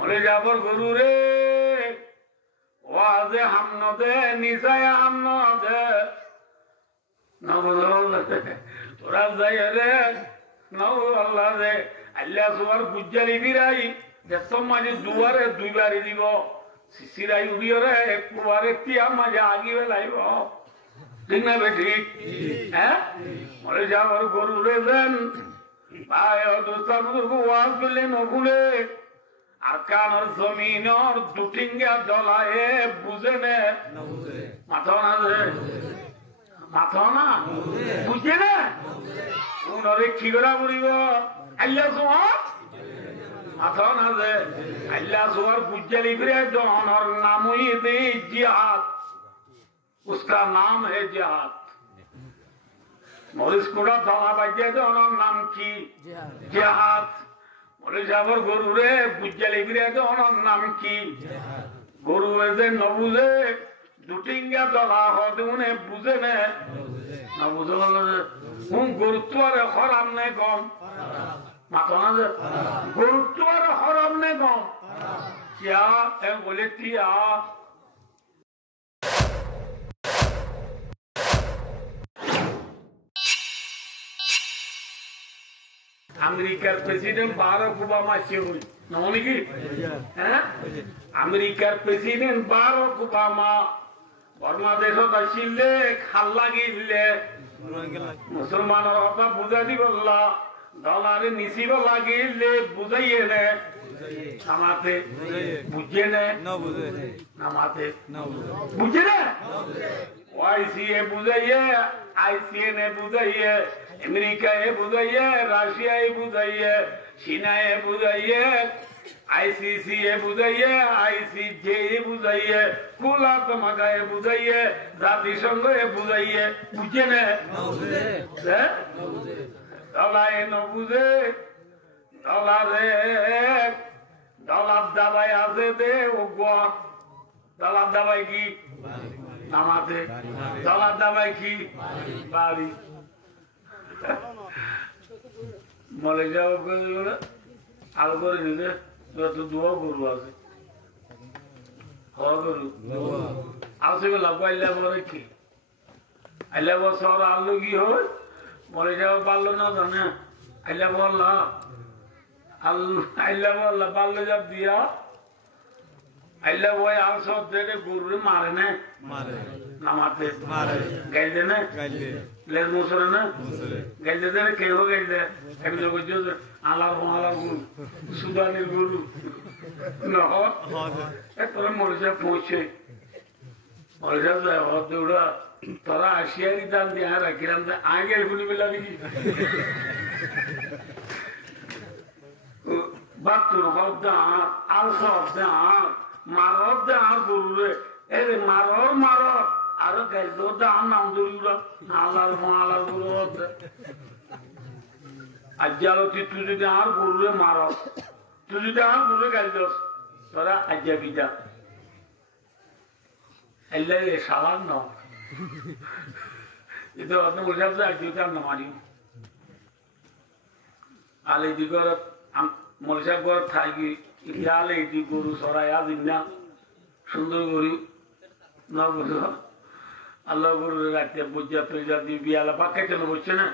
মরে যাবর গরু রে ওয়াজে হামন দে নিসায় হামন দে তোরা যাই রে আল্লাহ রে আল্লাহ সবার গুজ্জারি বিরাই দেশম মাঝে দুবারে দুইবারে দিব শিশিরাই উড়িয়ে রে একবারে তিয়া মাঝে আগিবে লাইব ঠিক না বেঠি হ্যাঁ মরে যাওয়ার গরু রে দেন ওয়াজ করলে নকুলে আকানোর জমিনর দুটিঙ্গা দলায়ে বুঝে নে মাথা না মাথা না বুঝে না উনরে কি করা বলিব আল্লাহ সোহার মাথা না যে আল্লাহ সোহার বুঝালি করে জনর নামই দে জিহাদ उसका नाम है जिहाद মরিস কোড়া দলা বাজে জনর নাম কি জিহাদ মরে যাবর গরু রে বুঝালি করে জনর নাম কি গরু যে নবুঝে দুটিঙ্গা দলা হদুনে বুঝে নে না বুঝল গুরুত্ব আরে হরাম নে কম মাথা না যে গুরুত্ব আরে হরাম নে কম क्या বলে তিয়া আমেরিকার প্রেসিডেন্ট বারাক ওবামা ছিল নাকি হ্যাঁ আমেরিকার প্রেসিডেন্ট বারাক ওবামা বাংলাদেশত আসিলে খাল লাগিলে মুসলমানের কথা বুঝা দিবল্লা ডলারে নিচিব লাগিলে বুঝাইয়ে নে নামাতে বুঝে নে নামাতে বুঝে নে ওআইসিএ বুঝাইয়ে আইসিএ বুঝাইয়ে अमेरिका ये बुझाइए रशिया ये बुझाइए चीना ये बुझाइए आईसीसी ये बुझाइए आईसीजे ये बुझाइए कुला तमगा ये बुझाइए जातिसंघ ये बुझाइए बुझे ने डॉलर ये न बुझे डॉलर दवाई आसे दे वो गुआ डॉलर दवाई की नमाते डॉलर दवाई की बारी মরে যাও আলো করে নিলে যত দোয়া গরু আছে গরু আছে লাগাইলে বলে কি আইলে বছর আলো কি হয় মরে যাও পারলো না জানে আইলে বললা আইলে বললা পারলো যাব দিয়া আইলে ওই আর সব দেরে গরু মারে না নামাতে গাইলে না লেজ মুসরে না গাইলে দেরে কে হো গাইলে একজন কইছো আলার গরু সুদানের গরু না তোরা মরে যা পৌঁছে মরে যা যায় দৌড়া তোরা আসিয়ারি দান দিয়ে রাখিলাম আগে গুলি বেলা নাকি বাতুর শব্দ আর শব্দ মারব দে আর গরু রে এ মার আরো গাইল দাম নাম দৌড়া আলার গরু আজ্জালো তুই যদি আর গরু রে মার তুই যদি আর গরু গাইল দোস তোরা আজ্জা বিজা এলে সালার ন এটা অত বোঝাব যে আজ্জুতার নামারি আলে দিগর মরিষা গড় থাকি ইতিহালে এটি গরু সরাইয়া দিন না সুন্দর গরু না গরু আল্লাহ গরু রাখতে বুঝা তুইজা দিয়ে বিয়ালা পাকে চলে বসছে না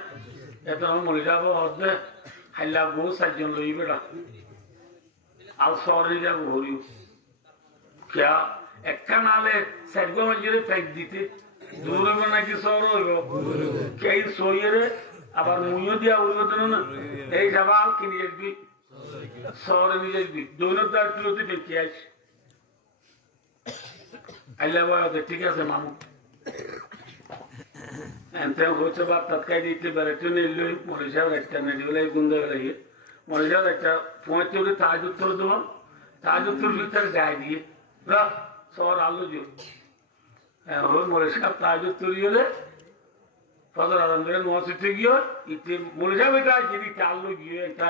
এত মরে যাবো হচ্ছে হাইলা গো সাতজন লই বেটা আর শহরে যাবো হরি क्या একটা নালে সাইডগো মঞ্জুরে ফেক দিতে দূরে নাকি শহর হইব কেই সইরে আবার মুইও দিয়া উড়বে না এই যাবাল কিনে একবি শহরে নিয়ে যাবি দৌলতদার কিলোতে ফেকি আস আল্লাহ বাবা ঠিক আছে মামু এতে হচ্ছে বাপ তৎকাই দিতে পারে তুই নিলই মরে যাও একটা নেডিওলাই গুন্দ লাগে মরে যাও একটা পৌঁছে উঠে তাজ উত্তর দেবো তাজ উত্তর ভিতরে গায়ে দিয়ে শহর আলো যে মরে সাহেব তাজ উত্তর হলে ফজর আলম মসজিদে গিয়ে ইতে মরে যাও এটা যদি আলো গিয়ে এটা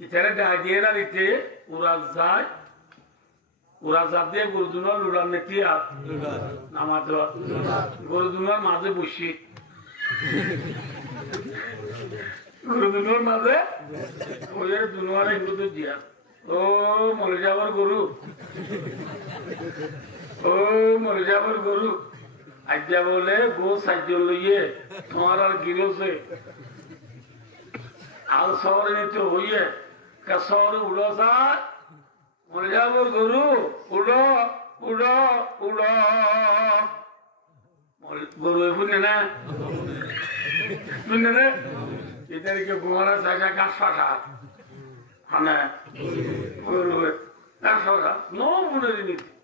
ইতারে গায়ে দিয়ে না দিতে ওরা যায় ওরা যাব দিয়ে গরুদুনার লুড়ার নেতি নামাতে গরুদুনার মাঝে বসি গরুদুনার মাঝে ওই দুনোয়ার এগুলো তো দিয়া ও মরে যাবার গরু, ও মরে যাবার গরু আজ্ঞা বলে গো সাহায্য লইয়ে তোমার আর গিরোছে আর শহরে নিতে হইয়ে শহরে উড়ো স্যার মরে যাবার গরু উড়ো উড়ো উড়ো গরু শুনে না শুনে না এদেরকে গোমারা জায়গা গাছ ফাঁকা হ্যাঁ গরু গাছ ফাঁকা নো মনে নিতে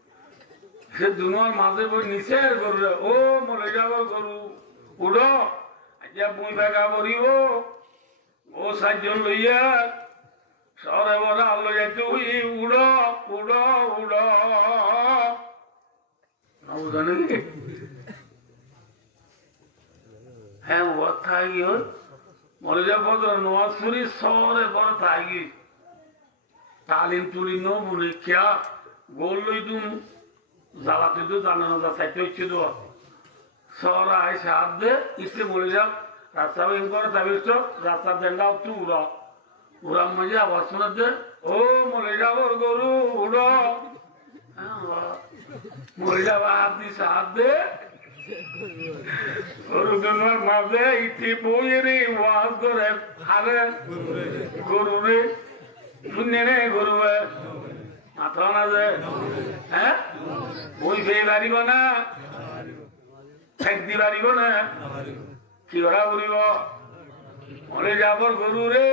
সে দুনোর মাঝে বই নিচে গরু ও মরে যাবার গরু উড়ো আজ্ঞা বুই ভাগা বরিব ও সাতজন লইয়া সরে বড় লইয়া তুই উড়ো উড়ো উড়ো জানি হ্যাঁ ও থাকি হয় মরে যাবার নোয়াশুরি শহরে বড় থাকি তালিম তুলি নো বুনে খেয়া গোল লই তুম জ্বালাতে তো জানানো যা চাইতে হচ্ছে তো শহরে আইসে হাত দে ইসে মরে যাও রাস্তা বের করে যাবি তো রাস্তা দেন্ডাও তুই উড়ো উড়ার মাঝে আবার শোনা দে ও মরে যাবর গরু উড়ো মরে যাবো হাত দিছে হাত দে গরু দুনোর মাঝে ইতি বইয়েরই ওয়াজ করে আরে গরু রে শুনে রে গরু মাথা না যে হ্যাঁ বই পেয়ে পারিব না ঠেক দি পারিব না কি ওরা বলিব মরে যাবর গরু রে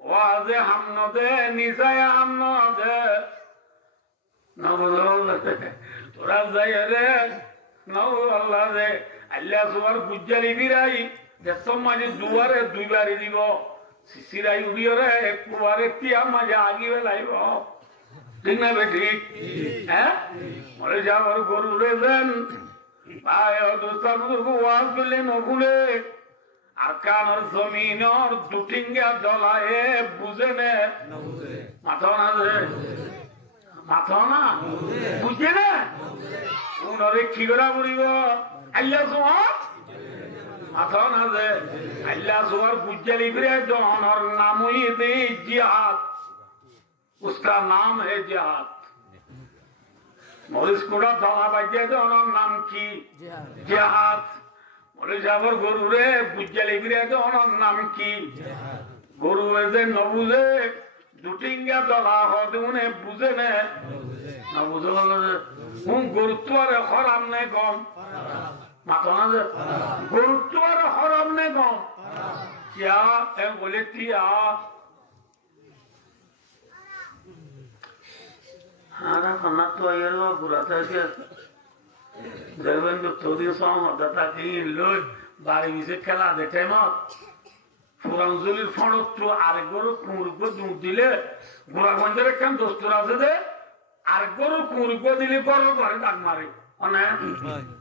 ওয়াজে হাম নদে নিশায় হাম নদে তোরা যাই রে আল্লাহ রে আল্লাহ সবার গুজ্জারি বিরাই দেশম মাঝে দুবারে দুইবারই দিব শিশিরাই উড়িয়ে রে একবারে তিয়া মাঝে আগিবে লাইব ঠিক না বেটি হ্যাঁ মরে যাওয়ার গরু রে দেন ওয়াজ করলে নগুলে আকানোর জমিনর দুটিঙ্গা দলায় বুঝে নে মাথা না মাথা না বুঝে না উনরে কি করা বলিব আল্লাহ সোহার মাথা না যে আল্লাহ সোহার বুঝালি ফিরে জনর নামই দে জিহাদ उसका नाम है जिहाद মরিস কোড়া দলা বাজে জনর নাম কি জিহাদ মরে যাবার গরু রে বুঝালি ফিরে জনর নাম কি গরু যে নবুঝে দুটিঙ্গা দলা হদুনে বুঝে নে না বুঝে গুরুত্ব আর হরাম নেই কম মাথা না যে গুরুত্ব আর হরাম নেই কম क्या বলে তিয়া হারা খানা তো আইলো বুড়া থাকে দেখবেন তো চৌধুরী সহমতা থাকে লই বাড়ি মিশে খেলা দেখে না পুরাঞ্জলির ফড়ক তো আরেক গরু কুমুরুকো দুধ দিলে গোড়াগঞ্জের একখান দোস্তর আছে দে আরেক গরু কুমুরুকো দিলে বড় ঘরে ডাক মারে অনেক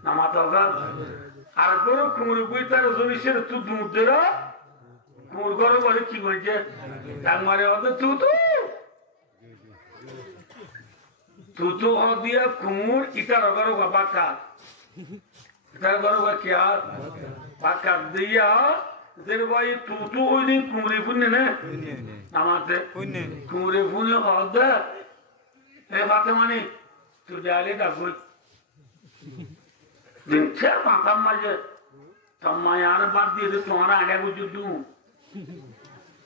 না মাথা আরেক গরু কুমুরুকুই তার জলিসের তু দুধ দিল কুমুর ঘরে ঘরে কি করছে ডাক মারে অত তু তো তুতো দিয়া কুমুর ইটার গরো বাঁকা ইটার গরো क्या বাঁকা দিয়া तेरे भाई तू होई नहीं कुमरे फुन्ने ने আমাতে কুমরে ফুনে হদা এ বাতে মানে তুই জালে ডাকই দিন চার বাঁকা মাঝে তমায়ার বাদ দিয়ে তোমার আগে বুঝু দু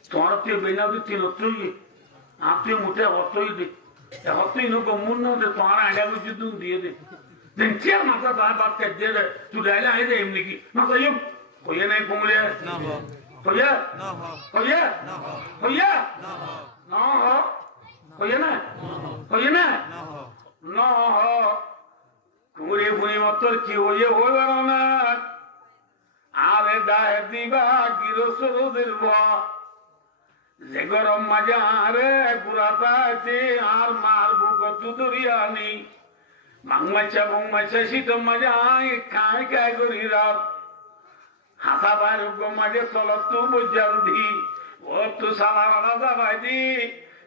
তোমার তে বেনা তো তিন তুই আপনি মুঠে অতই দে অতই নো গমুন নো দে তোমার আগে বুঝু দু দিয়ে দে দিন চার মাথা দা বাদ কে দে তুই জালে আই দে এমনি কি না কইও কইয়ে নাই কুমরে না হো কইয়ে না হো কইয়ে না হো কইয়ে না হো না হো কইয়ে না কইয়ে না হো না হো কুমরে ফুনি মতর কি হইয়ে হইবার না আরে দায় দিবা গিরসরুদের বা যে গরম মাজা রে গুরাতাতে আর মারবো কত দরিয়ানি মাংমাচা শীত মাজাই খাই খাই করি রাত হাসা বাইর মাঝে তলত তু বুঝালধি ও তু সালা রাজা ভাইদি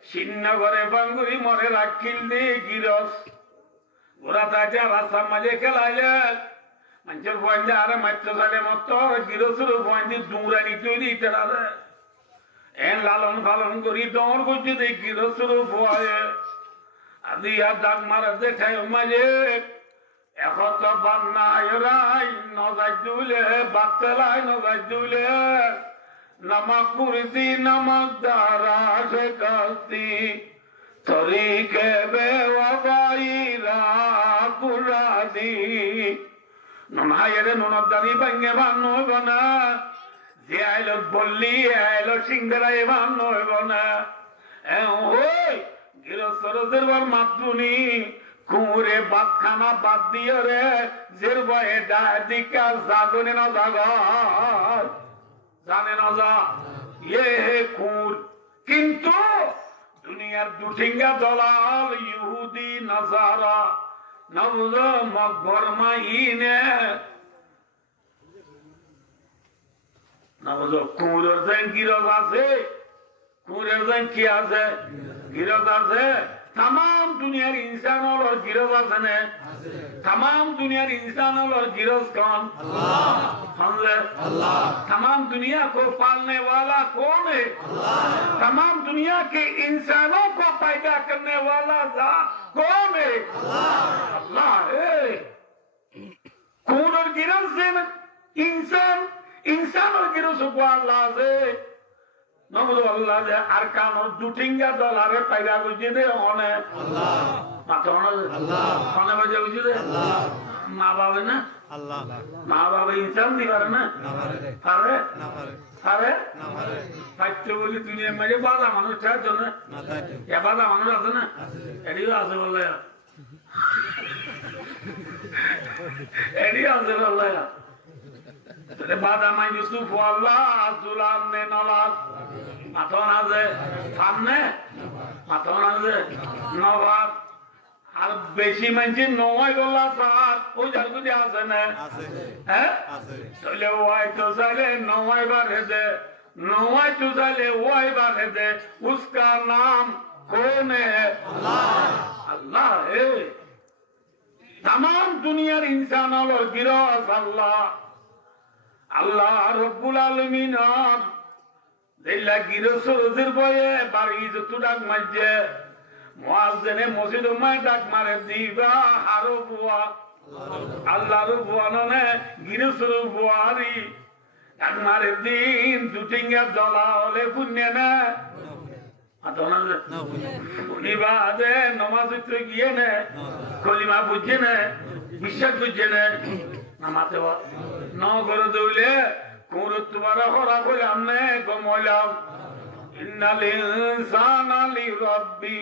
সিন্ন ঘরে বাঙ্গুরি মরে রাখিল দি গিরস গুরাতাতে রাস্তার মাঝে খেলাইলে মানুষের বন্ধে আরে মাত্র সালে মতো গিরসুর বন্ধে দুরানি তৈরি তেরারে এন লালন পালন করি ডর করছি দেখি রসুর ভয়ে আদি আর ডাক মারা দেখায় মাঝে এখন তো বান্নায় রাই নজাই দুলে বাচ্চালাই নজাই দুলে নামাক কুরসি নামাক দ্বারা সে কাস্তি তরিকে বেওয়াবাইরা কুরাদি ননাইরে ননদারি ভাঙ্গে ভান্ন হইব না যে আইল বললি আইল সিংহরাই ভান্ন হইব না ওই গৃহস্থরদের মাতৃনি কুঁড়ে বাদ খানা বাদ দিয়ে রে জের বয়ে দিকা জাগনে না জাগ জানে না যা ইয়ে কুঁড় কিন্তু দুনিয়ার দুঠিঙ্গা দলাল ইহুদি নাসারা নবুজ মকবরমা ইনে নবুজ কুঁড়ের যেন গিরজ আছে কুঁড়ের যেন কি আছে গিরজ আছে তাম দুনিয়ার ইনসান হল গিরজ আছে না তাম দুনিয়ার इंसान और गिरज कौन अल्लाह तमाम दुनिया को पालने वाला कौन है तमाम दुनिया के इंसानों को पैदा करने वाला कौन है अल्लाह है कौन और गिरज से इंसान और गिरज को अल्लाह से नमो अल्लाह दे अरकान और दुटिंगा डॉलर पैदा कर दे होने अल्लाह माता होने अल्लाह होने बजे उसी दे अल्लाह माँ बाबे ना अल्लाह माँ बाबे इंसान दीवार ना फारे फारे फाइट बोली दुनिया में जो बाधा मानो चाह जो ना या बाधा मानो जाता ना एडियो आसे बोले यार एडियो आसे बोले यार तेरे बाधा माइन यूसुफ वाला जुलाम ने नलाब माथों आजे सामने माथों आजे नवाब আর বেশি মানছি নয় গোলা সাত ওই যার বুঝে আছে না হ্যাঁ চলে ওয়াই তো চাইলে নয় বারে দে নয় তো চাইলে ওয়াই বারে দে উসকা নাম कौन है अल्लाह अल्लाह है तमाम दुनियार इंसान और गिरस अल्लाह अल्लाह रब्बुल आलमीन दिल्ला गिरस रोजर बये बारी जतुडाक मज्जे मुआज्जिने मस्जिद में डाक मारे दीवा हारो बुआ अल्लाह रो बुआ ने गिरस रो बुआरी डाक मारे दिन दुटिंगा दला ओले पुण्य ना अतोना निबादे नमाज तो किए ने कलिमा बुझे ने विश्वास बुझे ने नमाते वा नौ करो दोले कुरु तुम्हारा होरा कोई हमने गमोला इन्नल इंसान लिरब्बी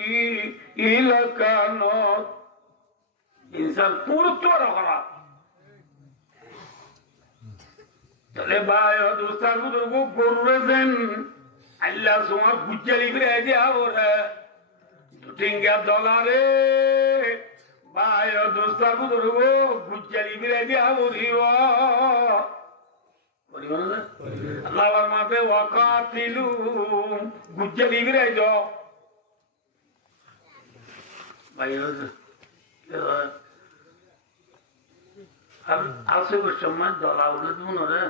इलकानो इंसान कुरु तुम्हारा होरा तले बायो दूसरा कुरु को गुरुज़न अल्लाह सुमा गुज्जली फिर ऐसे आवोर है दुटिंगा डॉलरे बायो दूसरा कुरु को गुज्जली फिर ऐसे आवोरी वा अल्लाह फरमाते वकातिलू गुज्जली फिर ऐसे भाइयों अब आसे कुछ समय डॉलर दून रे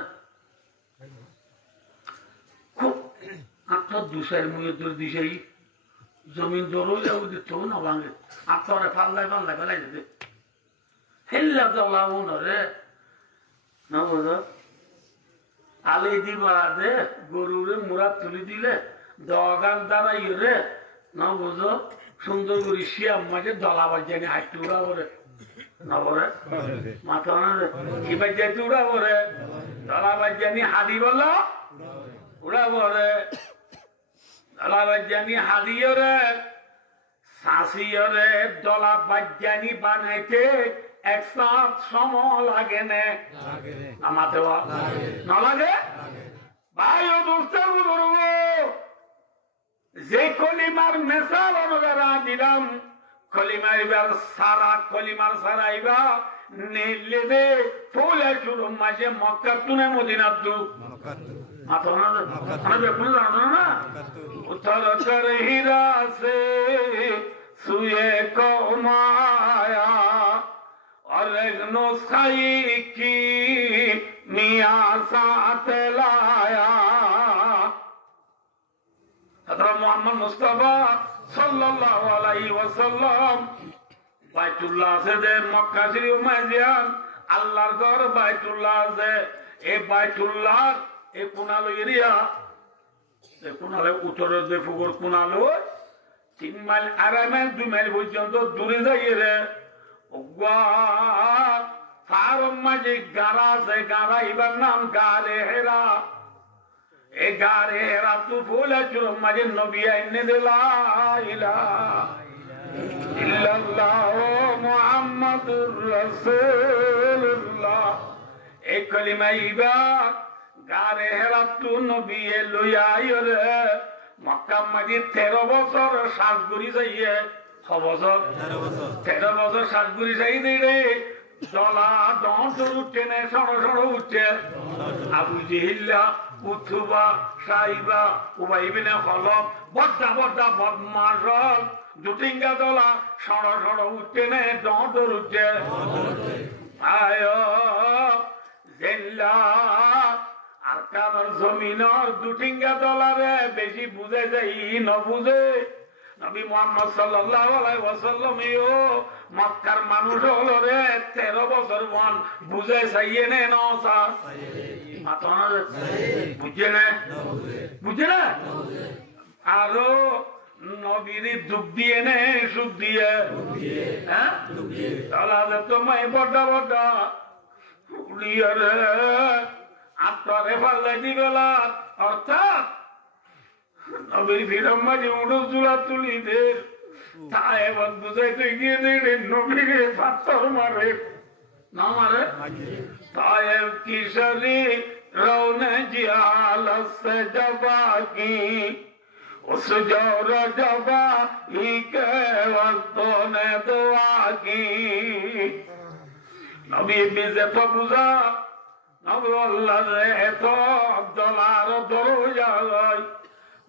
आत्मा दूसरे मुझे दूर दिशाई जमीन दोरो जाओ दे तो ना बांगे आत्मा रे फाल लाई दे हिल्ला डॉलर उन रे ना बोलो आले दी बादे गुरु रे मुराद तुली दिले दागान दाना ये ना बोलो सुंदर गुरु शिया मजे डॉलर बजाने हाथुरा बोले ना बोले माता ना ये बजाते टूरा बोले डॉलर बजाने हादी बोला उड़ा बोले डॉलर बजाने हादी योरे सासी योरे डॉलर बजाने बनाते एक साथ समूह लगे ने नमाते वा न लगे भाइयों दोस्तों गुरुओ जे कलिमार मिसाल अनुगरा दिलाम कलिमार इबार सारा इबा नीले दे फूले शुरू मजे मक्का तूने मदीना तू माता ना ना बेकुल ना उतर कर हीरा से सुए को माया और एक नुस्खाई की मियाँ साथ लाया মোহাম্মদ মুস্তাফা সাল্লাল্লাহু আলাইহি ওয়াসাল্লাম বাইতুল্লাহ আছে যে মক্কা শরীফ মাজিয়ান আল্লাহর ঘর বাইতুল্লাহ আছে এই বাইতুল্লাহ এই কোনালো এরিয়া এই কোনালে উত্তরের যে ফুগর কোনালো 3 মাইল 2.5 মাইল 2 মাইল পর্যন্ত দূরে যাইয়ে রে ফারম মাঝে গাড়া আছে গাড়া এবার নাম গারে হেরা এই গারে হেরা তু ফুলে চুর মাঝে নবী আইনে দিলা ইল্লাল্লাহ মুহাম্মাদুর রাসূলুল্লাহ এই কলিমা ইবার গারে হেরা তু নবী লইয়া আইরে মক্কা মাঝে 13 বছর শ্বাসগুড়ি যাইয়ে 6 বছর 13 বছর শ্বাসগুড়ি যাই রে দলা দন্ত উঠছে না সড় সড় উঠছে আবু জিহিল্লা উথুবা সাইবা উবাইবিনে হলম বড্ডা বড্ডা বদমাস দুটিঙ্গা দলা সড় সড় উঠছে না দন্ত উঠছে আয় জেল্লা আর কামার জমিনের দুটিঙ্গা দলারে বেশি বুঝে যাই ন বুঝে নবী মুহাম্মদ সাল্লাল্লাহু আলাইহি ওয়াসাল্লাম মক্কার মানুষ হলো রে 13 বছর মন বুঝে চাইয়ে নে নসা মাথা বুঝে না বুঝে না আরো নবীর দুঃখ দিয়ে নে সুখ দিয়ে হ্যাঁ তাহলে তোমায় বড় বড় উড়িয়ে রে আত্মারে ফাল্লে দিবেলা অর্থাৎ নবীর ফিরম মাঝে উড়ো চুলা তুলি দে তাই এবার বুঝাইতে গিয়ে দে নবীরে পাথর মারে না মারে তাই কিশোরী রৌনে জিয়ালসে জবা কি उस जोर जबा ही के वक्तों ने दुआ की नबी बीजे तो बुझा नबी अल्लाह ने तो अब्दुल्लाह दरोजा गई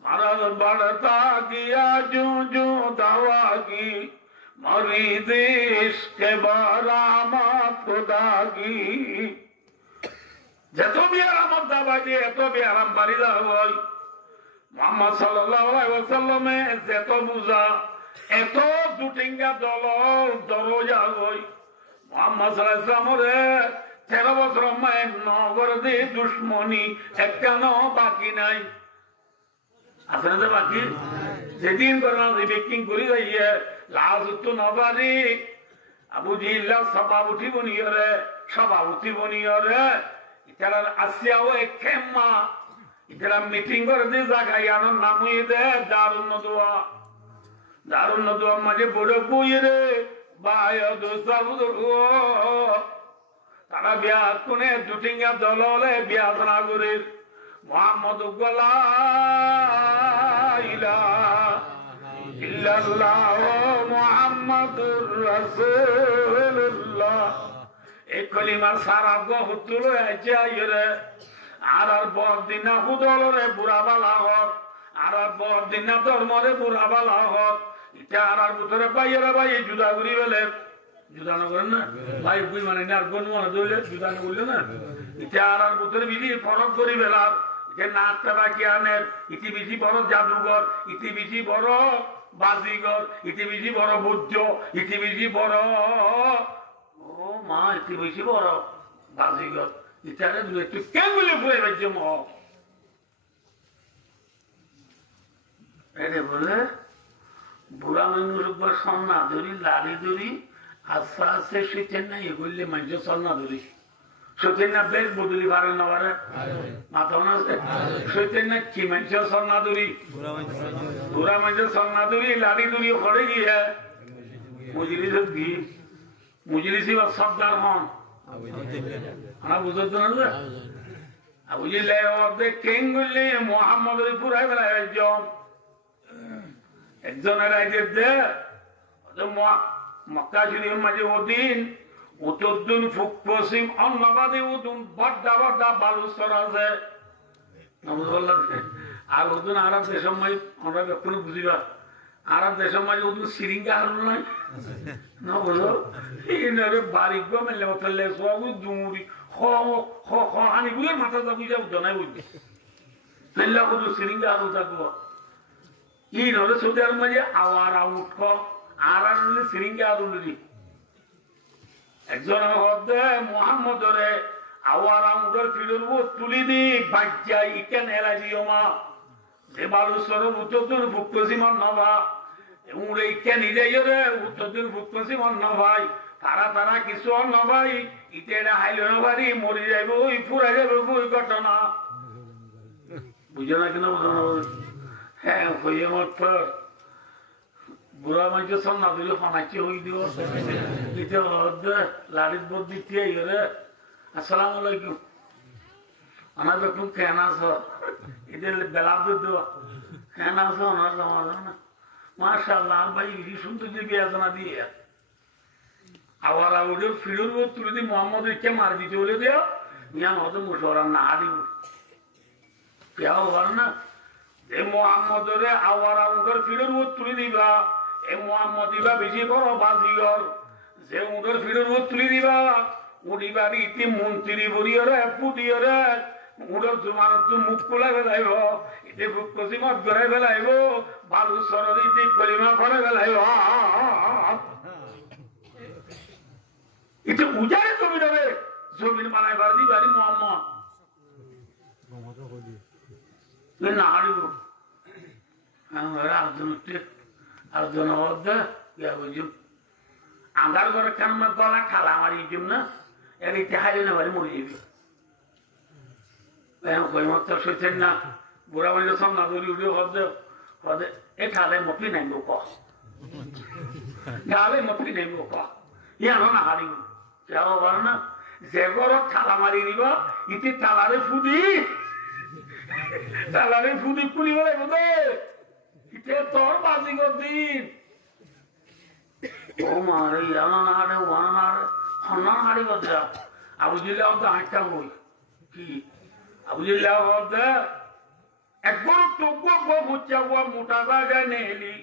मरद बढ़ता गया जू जू दवा की मरीद इश्क बरामत खुदा की जतो भी आराम दवा जी तो भी आराम बारिदा हुई মুহাম্মদ সাল্লাল্লাহু আলাইহি ওয়াসাল্লামে যেত বুঝা এত দুটিঙ্গা দল দরজা হই মুহাম্মদ সাল্লাল্লাহু আলাইহি ওয়াসাল্লামের 13 বছর মায়ের নগর দি দুশমনি একটানো বাকি নাই আছে না বাকি যেদিন করোনা বিকিং করি যাইয়ে লাজত নবারি আবু জিল্লা সভাপতি বনিয়রে ইতার আসিয়াও একমা इतना मीटिंग कर दे जागा यानो नामुई दे दारुन नदुआ मजे बोले बुई रे बायो दोस्ता बुदुर्गो तारा बिया कुने दुटिंगा दलोले बिया तना गुरे मुहम्मद ला इलाहा इल्लल्लाह मुहम्मदुर रासूलुल्लाह एक कलिमा सारा गो हुतुलो आइरे আর বদিনা হুদলরে বুড়া বালা হক আর বদিনা ধর্মরে বুড়া বালা হক এটা আর ভিতরে বাইরে ভাই জুদা করি বলে জুদা না করেন না ভাই বুই মানে না কোন মনে ধরলে জুদা না করলে না এটা আর ভিতরে বিধি ফরক করি বেলা যে নাচটা বাকি আনের ইতি বেশি বড় জাদুঘর ইতি বেশি বড় বাজিঘর ইতি বেশি বড় বুদ্ধ ইতি বেশি বড় ও মা ইতি বেশি বড় বাজিঘর ইতারে দুই একটু কেন বলে বলে বাজ্যম এরে বলে বুড়া মানুষ একবার সন্না ধরি লাড়ি ধরি আস্তে আস্তে শীতের না এগুলি মানুষ সন্না ধরি শীতের না বেশ বদলি পারে না পারে মাথা মনে আছে শীতের না কি মানুষ সন্না ধরি বুড়া মানুষ সন্না ধরি লাড়ি ধরি করে গিয়ে মুজরিস দি মুজরিসি বা সবদার হন আমরা বুঝতে না বুঝলে কেন বললি মোহাম্মদের পুরাই বেলা একজনের মক্কা শরীফ মাঝে ওদিন উত্তরদিন ফুক পশ্চিম অন্যবাদী উদুন বড্ডা বড্ডা বালুস্তর আছে আর ওদিন আরব দেশের মাঝে আমরা কোনো বুঝিবা আরব দেশের মাঝে ওদিন সিরিঙ্গা হারুন নাই না বলো বাড়ি গো মেলে ওঠালে সব দুমুড়ি হানি বুঝে মাথা যাবি যাব জানাই বুঝবে মেলা কত সিরিঙ্গা আরো থাকবো ই নরে সৌদি আরব মাঝে আওয়ার আউট ক আর সিরিঙ্গে আর উল্লি একজন হদে মোহাম্মদরে আওয়ার আউটর ফিরব তুলি দি বাজ্যা ইকেন এলাজিও মা যে বালুসর উত্তর ফুকসিমন নভা উড়ে ইকেন ইজাইরে উত্তর ফুকসিমন নভাই তারা তারা কিছু নভাই ইতে এটা হাইল নভারি মরি যাইব ওই ফুরা যাবে ওই ঘটনা বুঝে না কিনা বুঝো না হ্যাঁ হইয়ে মত বুড়া মানুষ সব না দিলে ফানাচ্ছি হই দিব দিতে লাড়ির বোধ দিতে রে আসসালামু আলাইকুম আমার বেকুম কেন আস এদের বেলা দেওয়া কেন আস ওনার জমা না মাশাআল্লাহ ভাই ইডি সুন্দর যে বিয়াজনা দিয়ে আবার আউডের ফিরুর বোধ তুলে দিয়ে মোহাম্মদকে মার দিতে বলে দেও মিয়া হতো মুশওয়ারা না দিব কেউ বল না যে মোহাম্মদরে আওয়ার আউডের ফিরুর বোধ তুলে দিবা এ মোহাম্মদ দিবা বেশি বড় বাজিগর যে উডের ফিরুর বোধ তুলে দিবা উড়িবার ইতি মন্ত্রী বলিয়রে পুটিয়রে উডর জমানত মুখ খোলা ফেলাইব ইতি বুক কসিমত গড়ে ফেলাইব বালু সরদ ইতি কলিমা ফলে ফেলাইব ইতি উজারে জমি দেবে জমিন বানাইবার দিবারি মোহাম্মদ না হারিব আরেকজন আঙ্গার ঘরে কেন গলা ঠালা মারি দিম না এর ইতি হারিয়ে না বাড়ি মরে যাবি কইমত সইছেন না বুড়া মানুষ সব না ধরি উঠে হদে হদে এ ঠালে মফি নাই ক ঠালে মফি নাই ক ইয়ানো না হারিব যাও বার না যে ঘরত ঠালা মারি দিব ইতি তালারে ফুদি কুলি বলে বোধে ইতে তোর বাজি দিন ও মারে ইয়ানো না হারে ওয়ানো না হারে হন্নান হারি বদে আবু জিল্লাহ তো হাঁটতাম বই কি আবু জিল্লাহ বলতে একবার তবু বুঝা মোটা জায়গায় নেলি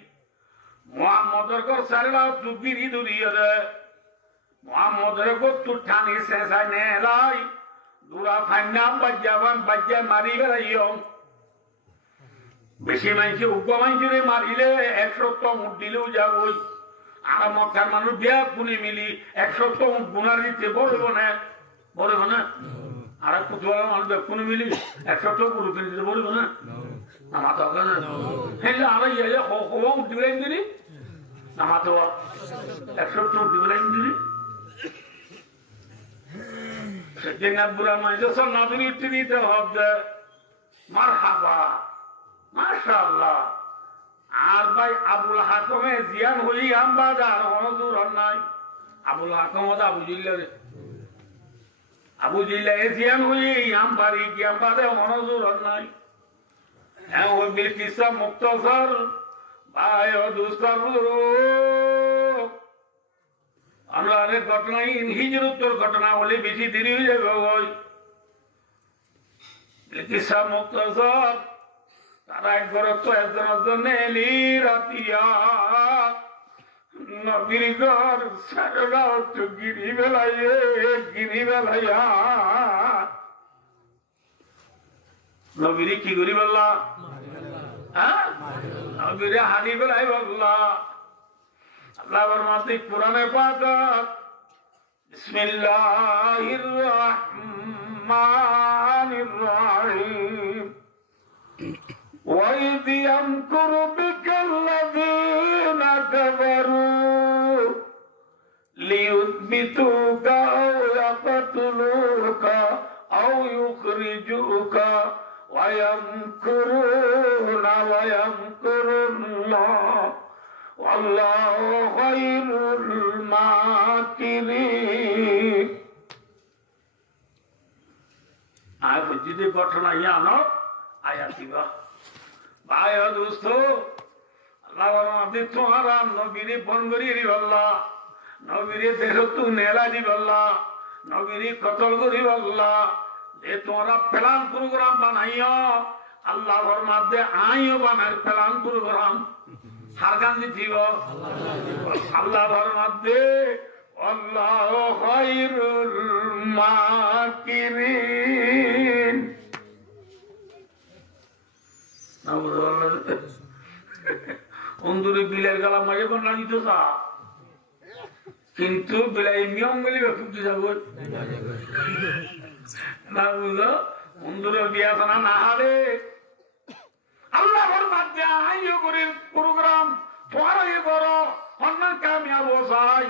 মোহাম্মদর কর সারবা তুবিরি দূরিয়ে রে মোহাম্মদের গত্তু ঠানি শেষায় নেলাই দুরা ফান্নাম বাজ্যা মারি বেড়াইও বেশি মানুষে উগ্র মানুষের মারিলে 100 উঠ দিলেও যাবই আর মক্কার মানুষ বিয়া পুনি মিলি 100 উঠ গুনার দিতে বলব না আর কুতুয়ালা মানুষ পুনি মিলি 100 গরু কিনে দিতে বলব না আমার তো হেলে আর ইয়ে হওয়া উঠ দিবেন দিলি আমার তো 100 উঠ দিবেন দিলি সেদিন বুড়া মানুষ সব নাদুরি উঠতে দিতে হবে মারহাবা মাশাআল্লাহ আর ভাই আবুল হাকমে জিয়ান হই আম বাজার হনজুর নাই আবুল হাকম আবু জিল্লা এ জিয়ান হই আম বাড়ি কি আম বাদে হনজুর নাই হ্যাঁ ওই বিলকিসা মুক্তসর ভাই ও দুস্তর আমরা অনেক ঘটনা হিজরতের ঘটনা হলে বেশি দেরি হয়ে যাবে ওই বিলকিসা মুক্তসর তারা একবার তো একজন এলি রাতিয়া নবীর ঘর সারা তো গিরি বেলাইয়া নবীর কি করি বললা হ্যাঁ নবীরে হানি বেলাই বললা আল্লাহ বরমাতি কোরআনে পাক বিসমিল্লাহির রহমানির রহিম وَإِذْ يَمْكُرُ بِكَ الَّذِينَ كَفَرُوا لِيُثْبِتُوكَ أَوْ يَقْتُلُوكَ أَوْ يُخْرِجُوكَ وَيَمْكُرُونَ وَيَمْكُرُ اللَّهُ وَاللَّهُ خَيْرُ الْمَاكِرِينَ আয় বুঝিতে ঘটনা ইয়ানো আয়াতিবা ভাই ও দোস্ত আল্লাহ বরমাতে তোমারা নবীরে ফোন করি আল্লাহ নবীরে দেহ তু নেলা দিব আল্লাহ নবীরে কতল করি আল্লাহ যে তোমরা প্ল্যান প্রোগ্রাম বানাইও আল্লাহ বরমাতে আইও বানাই প্ল্যান প্রোগ্রাম সারগান দিথিব আল্লাহ বরমাতে আল্লাহ খায়রুল মাকিরিন অন্দুরে বিলের গালা মাঝে কন্যা দিত কিন্তু বিলাই নিয়ম গেলি ফুটি যাবো না বুঝলো অন্দুরের বিয়া খানা না হারে আল্লাহর মাধ্যমে আইও করে প্রোগ্রাম পরে করো অন্য কামিয়াব চাই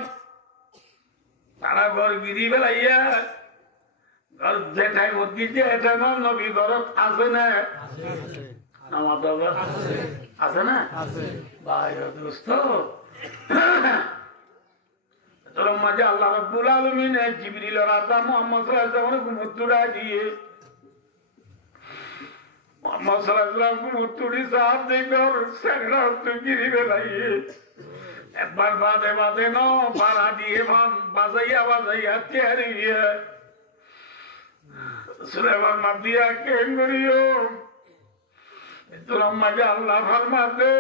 তারা ঘর গিরি বেলাইয়া ঘর যেটাই মধ্যে এটা নবী ঘরত আছে না আমার বাবা আছে না ভাই দোস্ত তোর মাঝে আল্লাহ রাব্বুল আলামিন জিবরিল আর আদম মুহাম্মদ সাল্লাল্লাহু আলাইহি ওয়াসাল্লাম মুতুড়া দিয়ে মুহাম্মদ সাল্লাল্লাহু আলাইহি ওয়াসাল্লাম মুতুড়ি সাথ দেখর সেরা তো গিরি বেলাইয়ে একবার বাদে বাদে ন পারা দিয়ে ভান বাজাইয়া বাজাইয়া তেরিয়ে সুলেমান মাদিয়া কেন করিও তোর মাঝে আল্লাহ ফরমাতে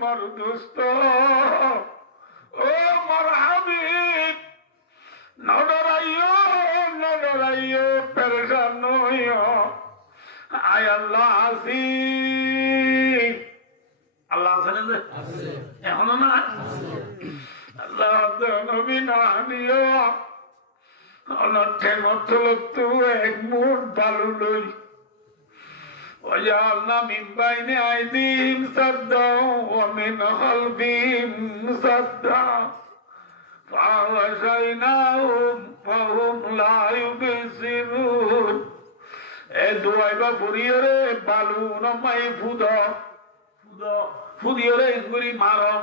মর দোস্ত ও মর হাবিব নডরাইও পেরেশান নইও আয় আল্লাহ আসি আল্লাহ আছে না এখনো না আল্লাহ নবী না নিও অনর্থে মতলত্তু এক মুঠ বালু লই وجعلنا من بين أيديهم سدا ومن خلفهم سدا فأغشيناهم فهم لا يبصرون দুয়াইবা ফুরিয়রে বালু নমাই ফুদিয়রে ইগুরি মারো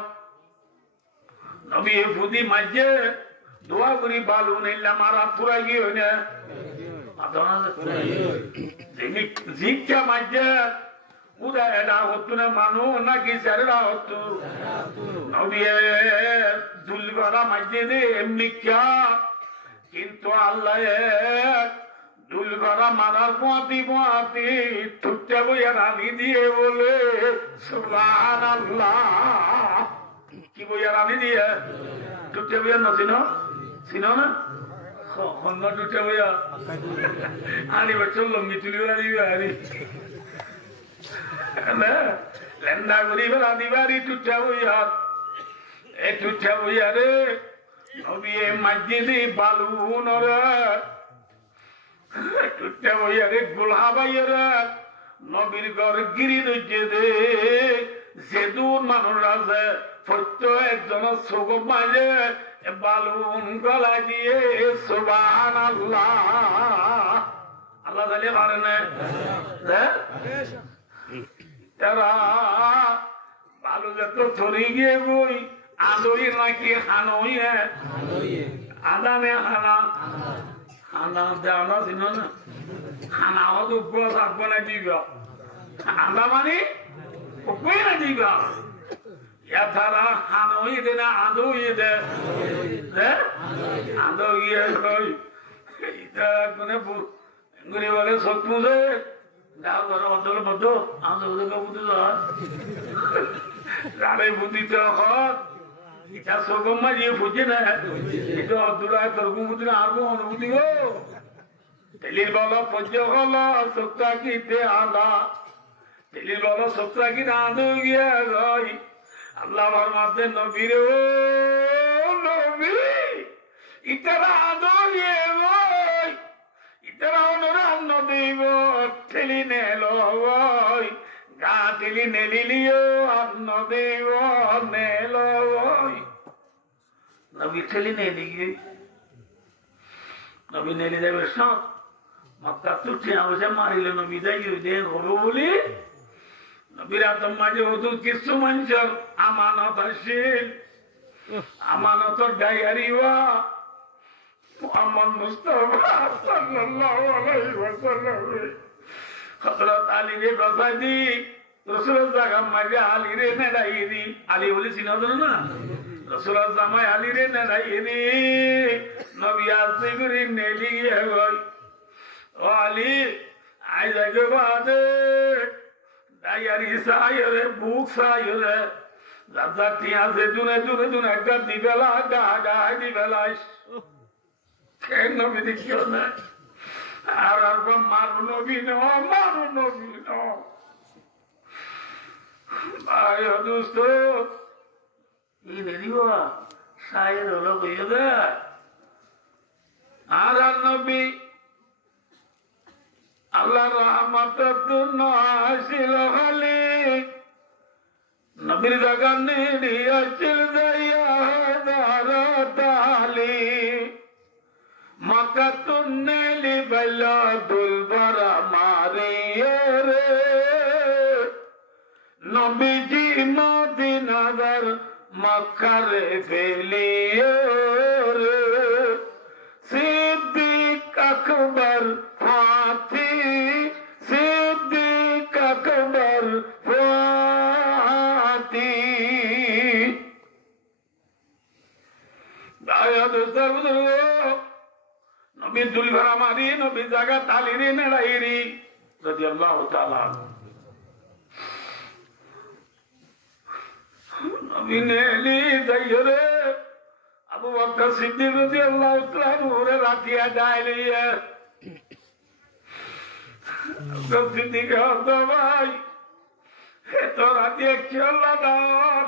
নবী ফুদি মাঝে দোয়া করি বালু নেইলা মারা পুরা গিয়ে না জিজ্ঞা মাঝে উদা এটা হতো না মানু নাকি স্যারেরা হতো নবী দুল করা মাঝে দে এমনি ক্যা কিন্তু আল্লাহ দুল করা মারার পোয়াতি টুটে বইয়া রানি দিয়ে বলে সুবহানাল্লাহ কি বইয়া রানি দিয়ে টুটে বইয়া না চিনো না খন্ড টুটে বইয়া আনি বছর লম্বি তুলি বেলা দিবি আনি লেন্দা করি বেলা দিবারি টুটে বইয়া এ টুটে বইয়া রে নবী মাঝে দি বালু নরে টুটে বইয়া রে গোলা বাইয়া রে নবীর ঘর গিরি দইছে দে যে দূর মানুষ আছে প্রত্যেক একজনের চোখ মাঝে বালুন গলা দিয়ে সুবহানাল্লাহ আল্লাহ জানি পারে না তারা বালু যত ধরে গিয়ে বই আদরি নাকি হানই আদানে হানা হানা দেওয়া ছিল না হানা হতো উপর থাকবো না দিব আদা মানে উপরে না দিব তারা হানই দে না আদই দে আদই এটা কোনে গুলি বলে সৎমুজে যাও ঘর অদল বদ্ধ আদৌ বুদ্ধি রানে বুদ্ধিতে এটা সগম মাঝিয়ে ফুটে না এটা অদূরায় তর্ক বুদ্ধি না আর অনুভূতি গো তেলির বল পঞ্চ হল সত্তা কিতে আদা তেলির বল সত্তা কি আদৌ গিয়া গই আল্লাহ আমার মাঝে নবীর নবী ইতারা আদৌ গিয়ে গই ইতারা অনুরাম নদীব ঠেলি নেলো গই গা ঠেলি নেলিলিও অন্ন দেব নেলো গই নবী ঠেলি নেলি গিয়ে নবী নেলি দেবে সব মক্কা তো ঠিয়া বসে মারিল নবী যাই দে হবো বলি নবীরা তো মাঝে হতো কিছু মানুষের আমানত আসিল আমানতর ডায়ারিওয়া মুহাম্মদ মুস্তাফা সাল্লাল্লাহু আলাইহি ওয়াসাল্লাম হযরত আলী রে বাসাদি রাসূলের জায়গা মাঝে আলী রে নেড়াইরি আলী বলি চিনো না রাসূলের জামাই আলী রে নেড়াইরি নবী আসে করে নেলি গই ও আলী আই জায়গা বাদে ডায়ারি সাইরে বুক সাইরে জাতি আছে দুনে একটা দিবেলা গা দিবেলা কেন নবী দেখিও না আর মারু নবী ন ভাই দোস্ত এই নেরিবা সাহের হলো কইয়ে দে আর নবী আল্লাহ রহমতের জন্য আসিল হলি নবীর জায়গা নিয়েছিল দালি মাকা তুন্নেলি বেলা দুলবরা মারিয়ে রে নবীজি মদিনার মক্কারে ফেলিয়ে রে সিদ্দিক আকবর ফাতি সিদ্দিক আকবর ফাতি নবী দুলভরা মারি নবী জায়গা তালিরি নেড়াইরি রাদিয়াল্লাহু তাআলা নবী নেলি যাইরে আবু বকর সিদ্দিক রাদিয়াল্লাহু তাআলা ওরে রাতিয়া ডাইলিয়া আবু সিদ্দিক হতো ভাই তো রাতিয়া খেলা দাও